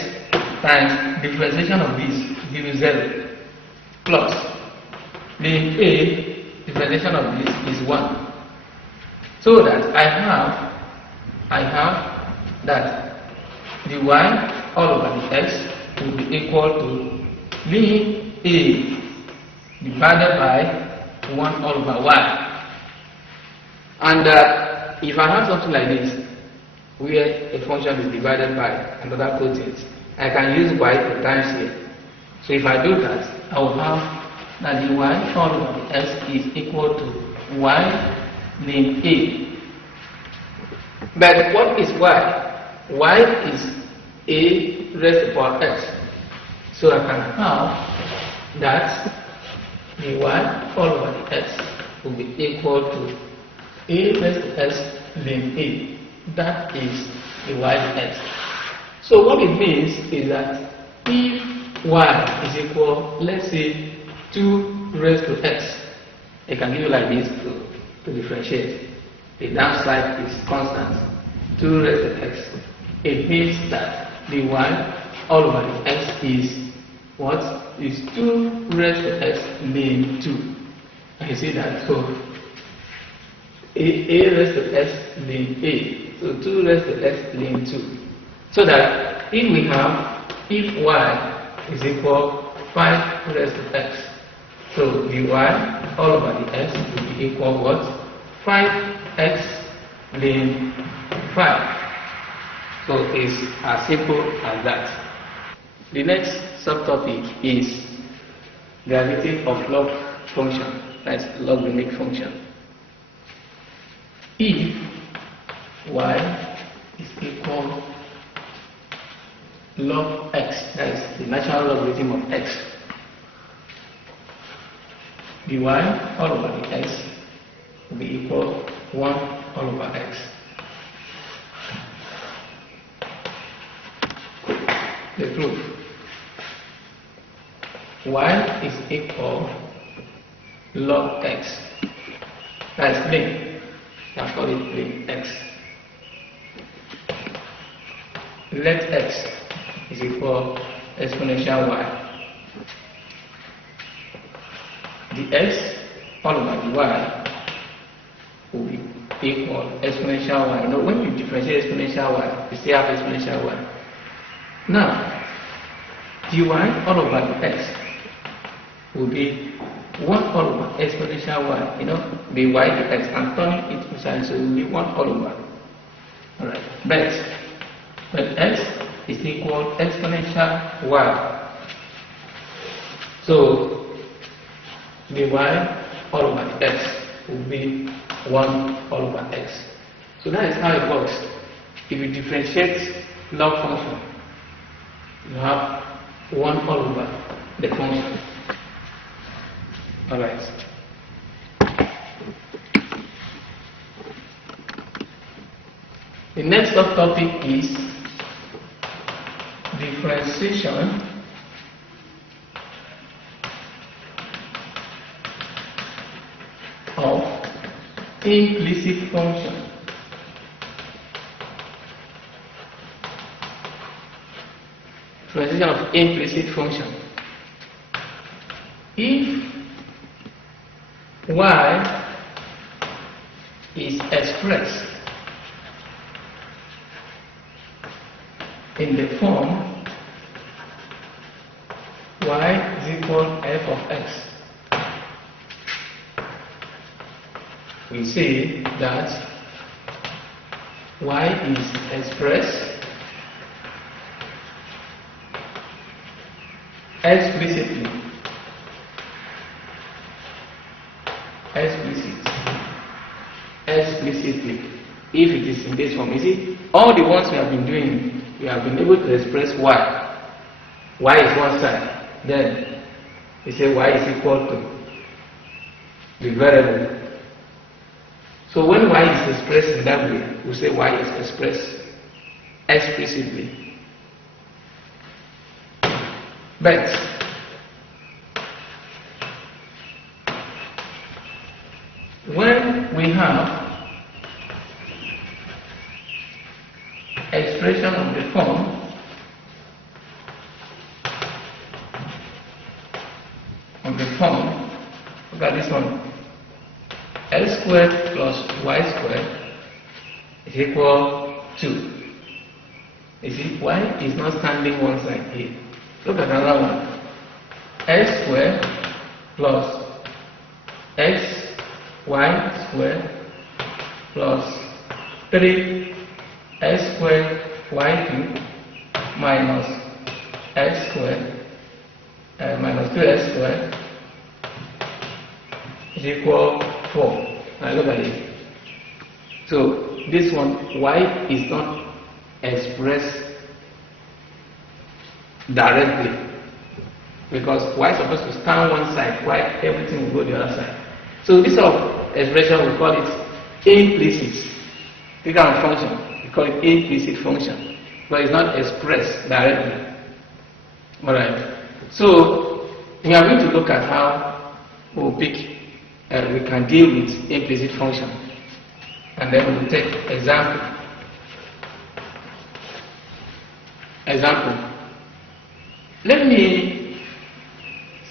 times differentiation of this give you 0, plus the a differentiation of this is 1. So that I have that the y all over the x will be equal to ln a divided by 1 all over y. And if I have something like this, where a function is divided by another quotient, I can use y to times here. So if I do that, I will have that the y all over the x is equal to y ln a. But what is y? Y is a raised to the power x. So I can have that the y all over the x will be equal to a raised to x ln a. That is the y dx. So what it means is that if y is equal, let's say 2 raised to x, I can give you like this to differentiate. The downside is constant, 2 raised to x. It means that the y all over the x is what? Is 2 raised to x ln 2. And you see that? So a raised to x ln a. So 2 raised to x ln 2. So that if we have, if y is equal 5 raised to x, so the y all over the x will be equal what? 5x ln 5. So it's as simple as that. The next subtopic is derivative of log function, that's logarithmic function. If y is equal log x, that is the natural logarithm of x, dy all over the x will be equal 1 all over x. The proof: y is equal log x, that is plane, I call it plane x. Let x is equal exponential y. The x all over the y will be equal exponential y. When you differentiate exponential y, you still have exponential y. Now, dy all over the x will be 1 all over exponential y, be y dx, and turning it inside, so it will be 1 all over. Alright, but when x is equal exponential y, so dy all over x will be 1 all over x. So that is how it works. If you differentiate log function, you have 1 all over the function. Alright. The next topic is differentiation of implicit function. Differentiation of implicit function. If y is expressed in the form y is equal f of x, we say that y is expressed explicitly if it is in this form. You see, all the ones we have been doing, we have been able to express y is one side, then we say y is equal to the variable. So when y is expressed in that way, we say y is expressed explicitly. But when we have expression of the form look at this one, x squared plus y squared is equal to, you see, y is not standing one side here. Look at another one, x squared plus x y squared plus 3x squared y cubed minus x squared minus 2x squared is equal 4. Now look at it. So this one, y is not expressed directly because y is supposed to stand one side while everything will go the other side. So this sort of expression, we call it implicit. This kind of function, we call it implicit function, but it's not expressed directly. Alright. So we are going to look at how we can deal with implicit function, and then we will take example. Let me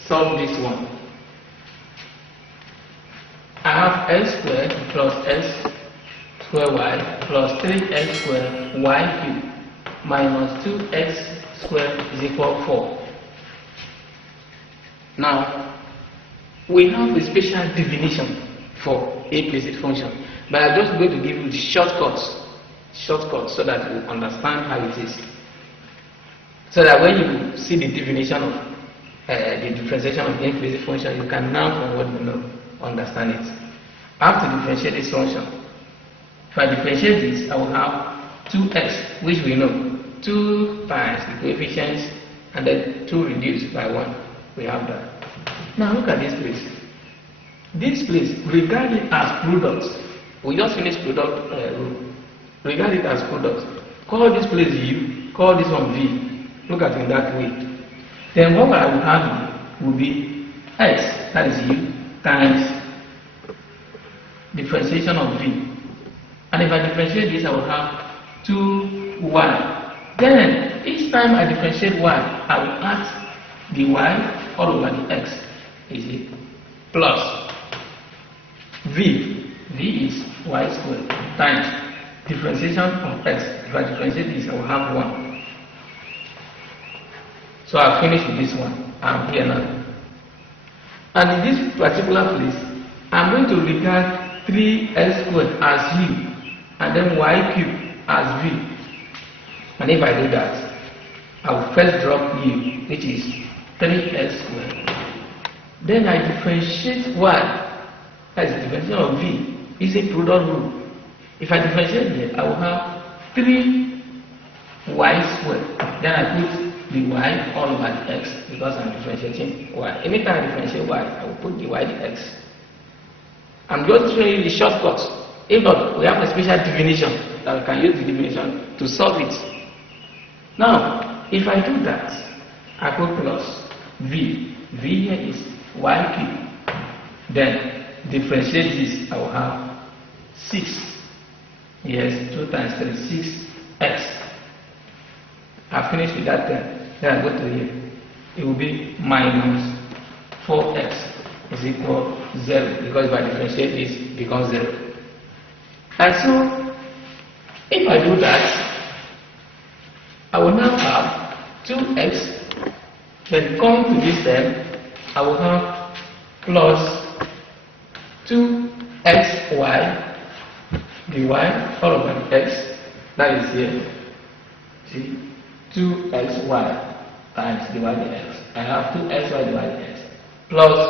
solve this one. I have x squared plus x square y plus 3x squared y cubed minus 2x squared is equal 4. Now, we have a special definition for implicit function, but I'm just going to give you shortcuts so that you understand how it is. So that when you see the definition of the differentiation of the implicit function, you can now, from what you know, understand it. I have to differentiate this function. If I differentiate this, I will have 2x, which we know, 2 times the coefficients, and then 2 reduced by 1. We have that. Now look at this place. This place, regard it as products. We just finished product rule. Regard it as products. Call this place u, call this one v. Look at it in that way. Then what I will have will be x, that is u, times differentiation of v. And if I differentiate this, I will have 2y. Then each time I differentiate y, I will add the y all over the x. Is it plus v? V is y squared times differentiation of x. If I differentiate this, I will have 1. So I've finished with this one. I'm here now. And in this particular place, I'm going to regard 3x squared as u and then y cubed as v. And if I do that, I will first drop u, which is 3x squared. Then I differentiate y. That is the differentiation of v using product rule. If I differentiate here, I will have 3y squared. Then I put the y all over the x because I'm differentiating y. Anytime I differentiate y, I will put the y the x. I'm just showing you the shortcut. If not, we have a special definition that we can use the definition to solve it. Now, if I do that, I put plus v. V here is y cubed. Then differentiate this, I will have 6. Yes, 2 times 3, 6x. I finished with that term. Then I go to here. It will be minus 4x is equal to 0 because if I differentiate this, it becomes 0. And so, if I do that, I will now have 2x. Then coming to this term, I will have plus 2xy dy all over x. That is here. See? 2xy times dy dx. I have 2xy dy dx plus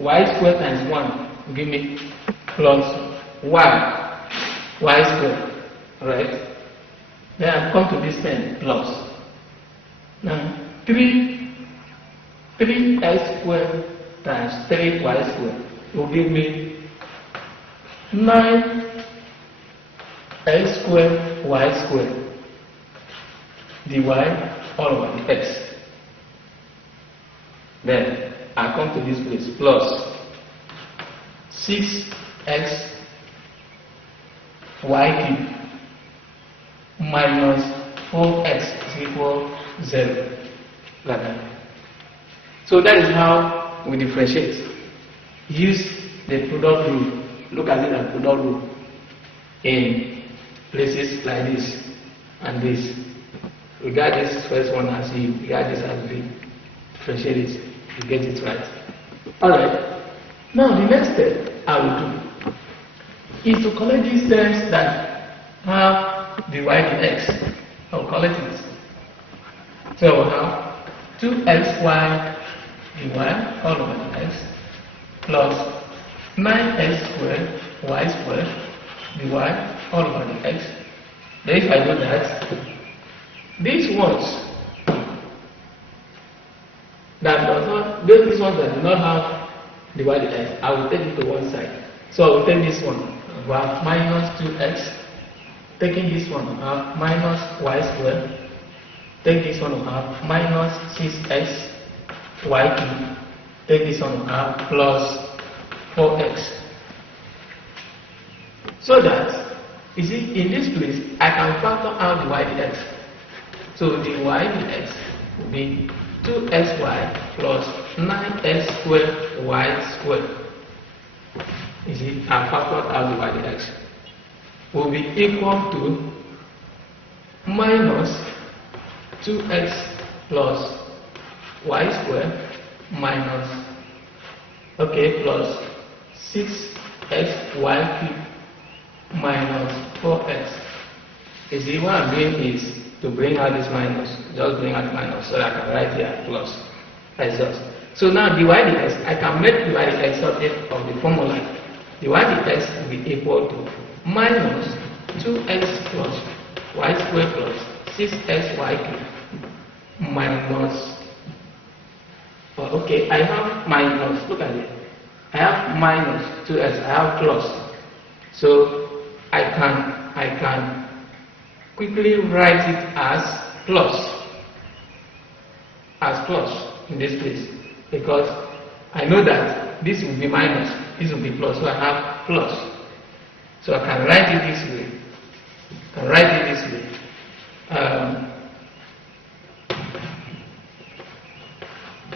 y squared times 1 give me plus y squared. Right? Then I come to this term plus. Now 3x squared times 3y squared will give me 9x squared y squared dy all over the x. Then I come to this place plus 6x y cubed minus 4x is equal 0. Like that. So that is how we differentiate. Use the product rule. Look at it as product rule in places like this and this. Regard this first one as u, regard this as v. Differentiate it, you get it right. Alright. Now the next step I will do is to collect these terms that have the y dx. I will collect it. So I will have 2xy dy all over the x plus 9x squared y squared dy all over the x. Then if I do that, these ones that does not, these ones that do not have the y dx, I will take it to one side. So I will take this one, I have minus 2x. Taking this one, I have minus y squared. Take this one, I have minus 6x y cubed. Take this one, I have plus 4x. So that, you see, in this place, I can factor out the y dx. So the y dx will be 2xy plus 9x squared y squared. You see, I factored out the y dx. Will be equal to minus 2x plus y squared minus, plus 6xy cubed minus 4x. You see, what I'm doing is to bring out this minus, just bring out minus so that I can write here plus. That's just. So now dy dx, I can make dy dx subject of the formula. Dy dx will be equal to minus 2x plus y squared plus 6xy cubed minus, I have minus, look at it. I have minus 2x, I have plus. So I can quickly write it as plus in this case, because I know that this will be minus, this will be plus, so I have plus. So I can write it this way.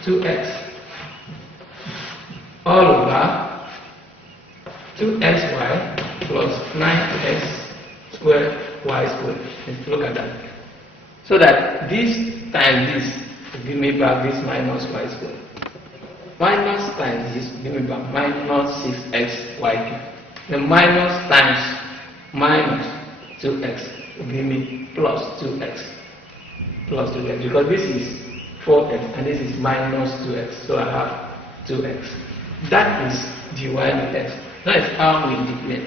2x all over 2xy plus 9x squared y squared. Let's look at that. So that this times this give me back this minus y squared. Minus times this give me back minus 6xy cubed. The minus times minus 2x will give me plus 2x. Plus 2x, because this is 4x and this is minus 2x, so I have 2x. That is dy dx. That is how we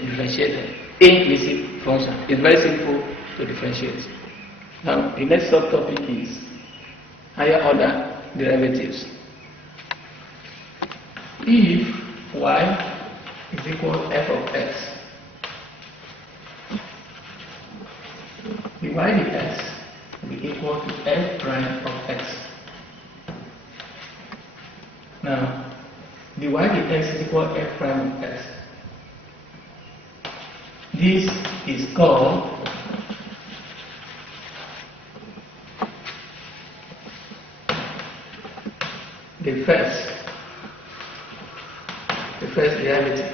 differentiate an implicit function. It's very simple to differentiate. Now, the next subtopic is higher order derivatives. If y is equal to f of x, dy dx will be equal to f prime of x. Now, dy dx is equal to f prime of x. This is called the first derivative.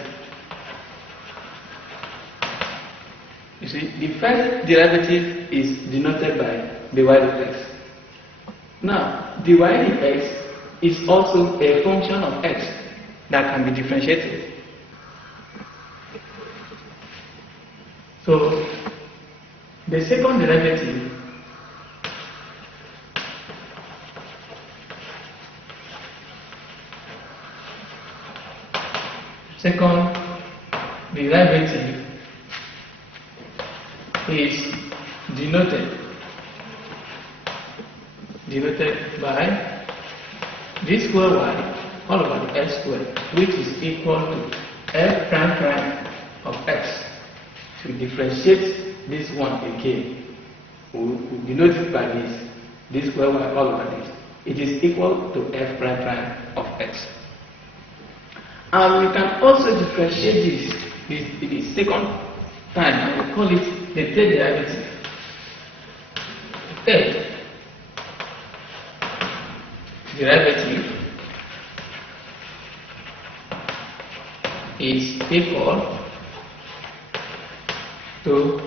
You see, the first derivative is denoted by dy dx. Now, dy dx is also a function of x that can be differentiated. So, the second derivative is denoted by d square y all over x squared, which is equal to f prime prime of x. To differentiate this one again, we denote it by this square y all over this. It is equal to f prime prime of x. And we can also differentiate this the second time, and we call it the third derivative. Third derivative is equal to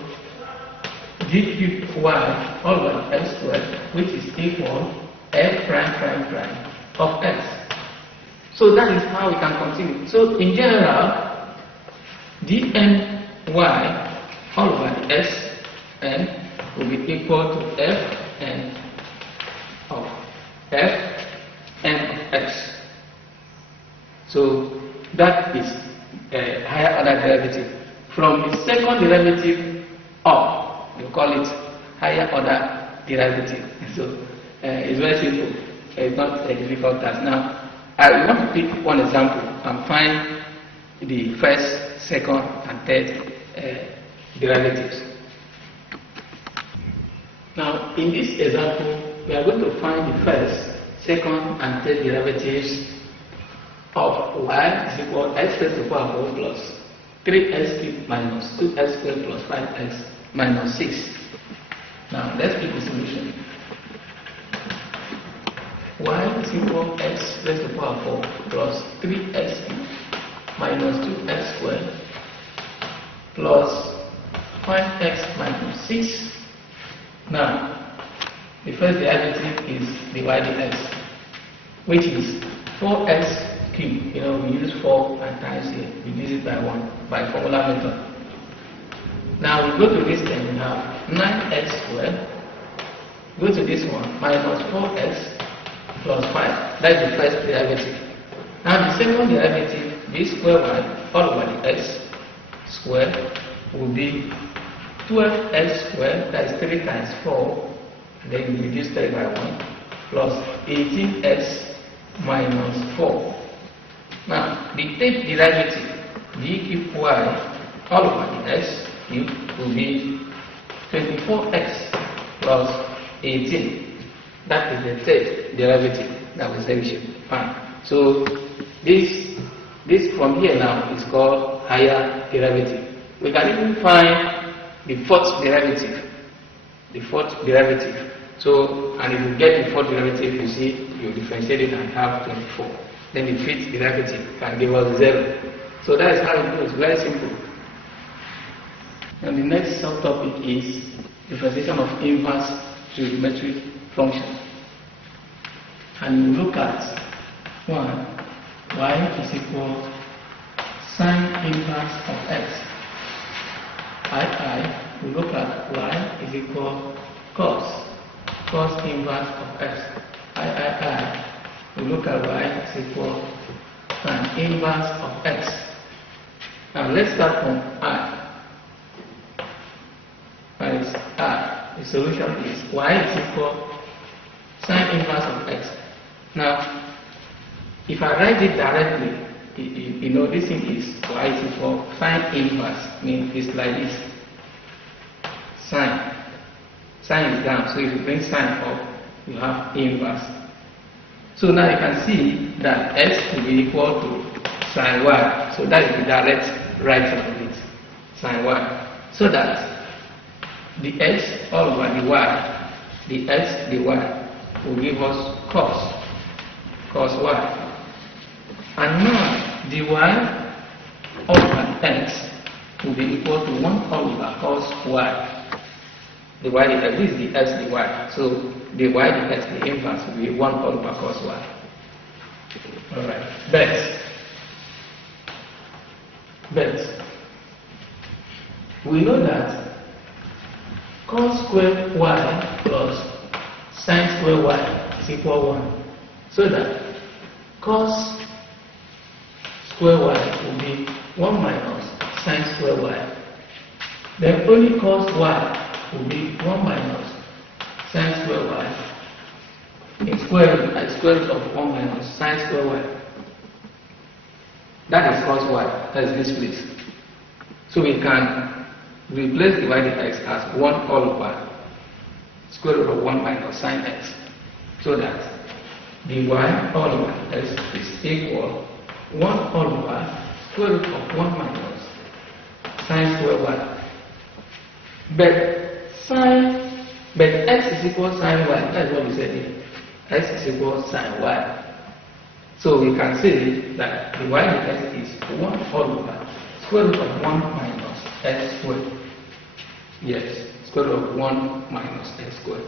d cubed y all over x squared, which is equal f prime prime prime of x. So that is how we can continue. So in general, dny all over the x n will be equal to f n of x. So that is a higher order derivative. From the second derivative up, you call it higher order derivative. So it's very simple. It's not a difficult task. Now, I want to pick one example and find the first, second, and third derivatives. Now, in this example, we are going to find the first, second, and third derivatives of y is equal to x raised to the power of 4 plus 3x cubed minus 2x squared plus 5x minus 6. Now, let's pick the solution. Y is equal to x raised to the power of 4 plus 3x cubed minus 2x squared plus 5x minus 6. Now, the first derivative is dy dx, which is 4x cubed. You know, we use 4 and times it, reduce it by 1 by formula method. Now we go to this term, we have 9x squared. Go to this one, minus 4x plus 5. That's the first derivative. Now the second derivative, this square y all over the x squared will be 12x squared, that's 3 times 4, then you reduce 3 by 1, plus 18x minus 4. Now, the third derivative, d cubed y all over the x cubed will be 24x plus 18. That is the third derivative that we say we should find. So, this from here now is called higher derivative. We can even find the fourth derivative. So, and if you get the fourth derivative, you see, you differentiate it and have 24. Then the fifth derivative can give us 0. So that is how it goes, very simple. And the next subtopic is differentiation of inverse trigonometric function. and you look at 1, y is equal sine inverse of x. We look at y is equal cos inverse of x. We look at y is equal tan inverse of x. Now let's start from I. That is I. The solution is y is equal sine inverse of x. Now, if I write it directly, you know this thing is y is equal sine inverse, means it's like this. Sine is down, so if you bring sine up, you have inverse. So now you can see that x will be equal to sine y. So that is the direct writing of it, sine y. So that the x all over the y, the x, the y will give us cos y. And now the y all over x will be equal to 1 all over cos y. The y is like this, the x, the y. So the y, the x, the inverse will be 1 all over cos y. Alright, but we know that cos squared y plus sine squared y is equal 1. So that cos squared y will be 1 minus sine squared y. Then only cos y will be 1 minus sine squared y. In square root of 1 minus sine squared y. That is cos y, that is this place. So we can replace the y x as 1 all over square root of 1 minus sine x. So that the y all over x is equal 1 all over square root of 1 minus sine square y. But x is equal sine y. That's what we said here. X is equal sine y. So we can say that the y x is 1 all over square root of 1 minus x squared. Yes, square root of 1 minus x squared.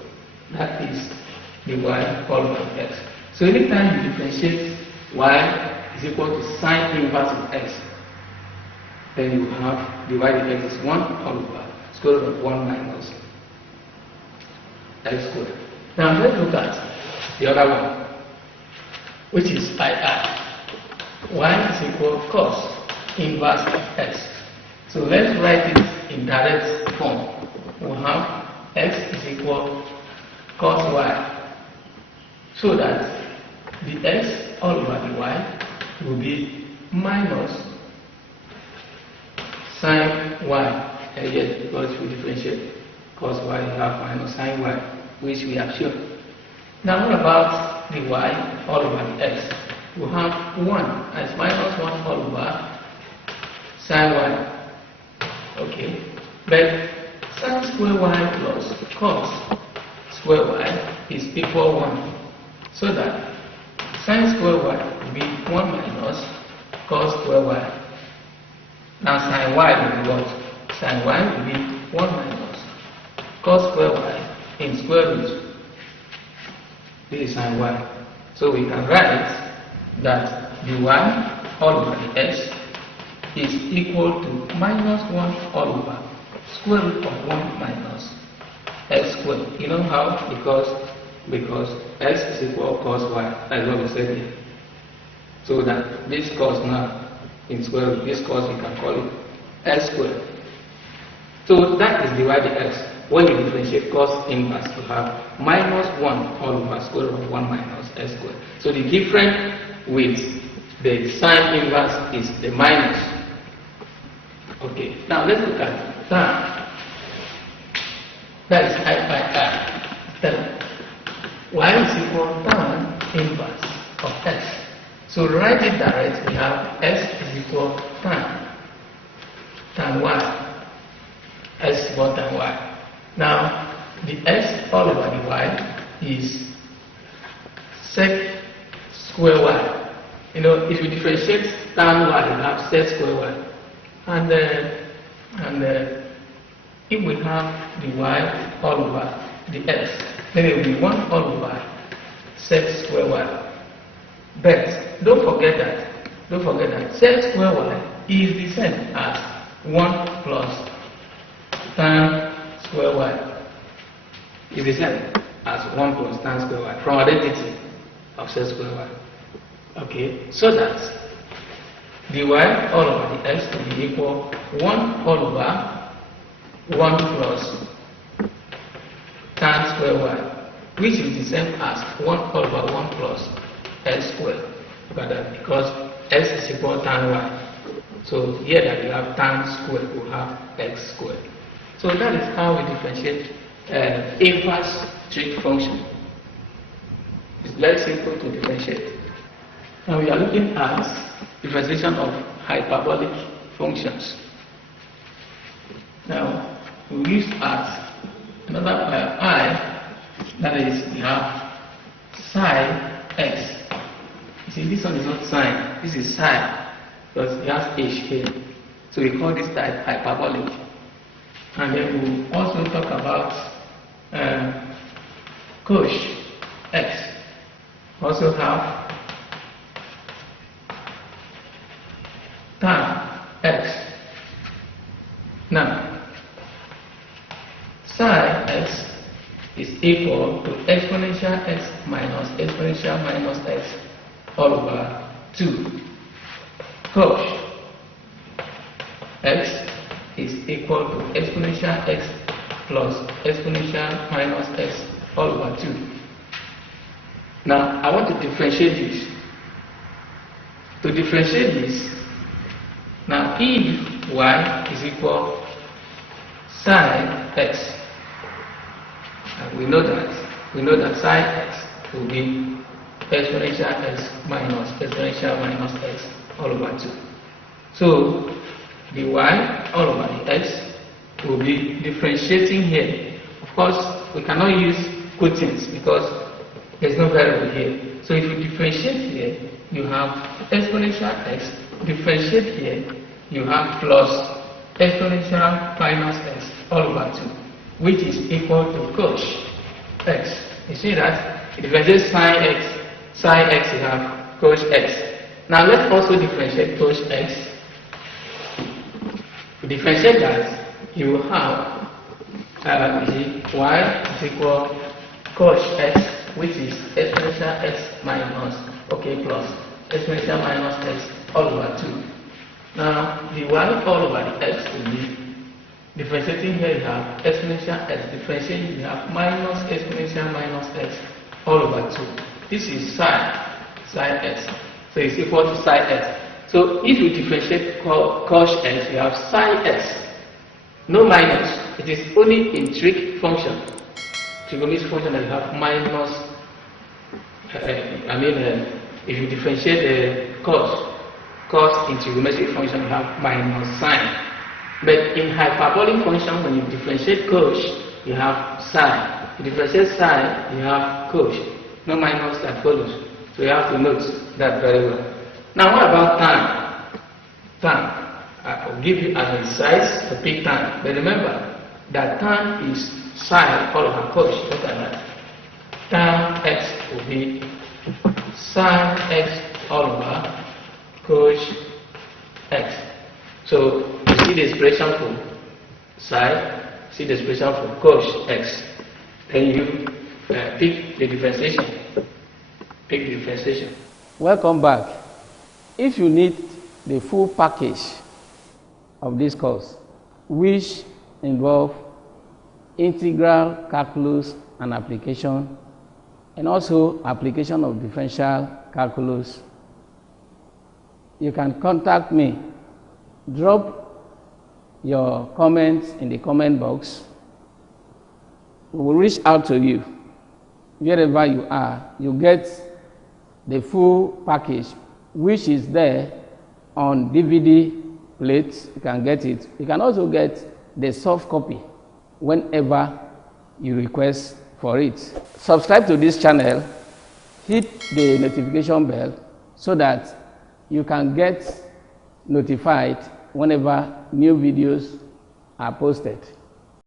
That is the y all over x. So anytime you differentiate y is equal to sine inverse of x, then you have the y x is 1 all over square root of 1 minus x squared. Now let's look at the other one, which is I. Y is equal cos inverse of x. So let's write it in direct form. We have x is equal cos y. So that the x all over the y will be minus sine y. And yet, because we differentiate cos y, you have minus sine y, which we have shown. Now what about the y all over the x? We have 1 as minus 1 all over sine y. Okay. But sine square y plus cos square y is equal 1. So that sine square y will be 1 minus cos square y. Now sine y will be what? Sine y will be 1 minus cos square y in square root. This is sine y. So we can write that the y all over the x is equal to minus 1 all over square root of 1 minus x squared. You know how? Because x is equal to cos y. That's what we said here. So that this cos now in square root, this cos we can call it x squared. So that is the y dx. When you differentiate cos inverse, you have minus 1 all over square root of 1 minus x squared. So the difference with the sine inverse is the minus. Okay, now let's look at tan. That is I by I. Then y is equal to tan inverse of x. So write it direct, we have x is equal to tan y. X is equal to tan y. Now, the x all over the y is sec square y. You know, if you differentiate tan y, you have sec square y. And if we have the y all over the x, then it will be 1 all over z square y. But don't forget that z square y is the same as 1 plus tan square y. Is the same as 1 plus tan square y from identity of z square y. Okay, so that dy all over the x will be equal 1 all over 1 plus tan square y, which is the same as 1 all over 1 plus x squared. Because x is equal to tan y. So here that we have tan squared, we have x squared. So that is how we differentiate inverse trig function. It's very simple to differentiate. Now we are looking at differentiation of hyperbolic functions. Now we use as another I, that is we have sine x. You see, this one is not sine, this is sine, because it has h here. So we call this type hyperbolic. And then we will also talk about cos x. Also have tan x. Now, sine x is equal to exponential x minus x all over 2. Cos x is equal to exponential x plus exponential minus x all over 2. Now, I want to differentiate this. To differentiate this, now if y is equal sine x, and we know that sine x will be exponential x minus x all over 2. So the y all over the x will be differentiating here. Of course, we cannot use quotients because there's no variable here. So if you differentiate here, you have exponential x. Differentiate here, you have plus exponential minus x all over 2, which is equal to cos x. You see that? If I just sine x, you have cos x. Now let's also differentiate cos x. To differentiate that, you will have y is equal cos x, which is exponential x minus plus exponential minus x all over 2. Now the y all over the x will be differentiating here, you have exponential x, differentiating you have minus exponential minus x all over 2. This is sine x, so it's equal to sine x. So if you differentiate cos x, you have sine x, no minus. It is only in trig function, trigonometric function, that you have minus. If you differentiate cos in trigonometric function, you have minus sine. But in hyperbolic function, when you differentiate cos, you have sine. You differentiate sine, you have cos. No minus that follows. So you have to note that very well. Now what about tan? Tan. I will give you an exercise to pick tan. But remember that tan is sine all over cos. Look at that. Tan x will be sine x all over cos x. So you see the expression for sine, see the expression for cos x. Then you pick the differentiation. Pick the differentiation. Welcome back. If you need the full package of this course, which involve integral calculus and application, and also application of differential calculus, you can contact me. Drop your comments in the comment box. We will reach out to you. Wherever you are, you get the full package, which is there on DVD plates. You can get it. You can also get the soft copy whenever you request for it. Subscribe to this channel, hit the notification bell so that you can get notified whenever new videos are posted.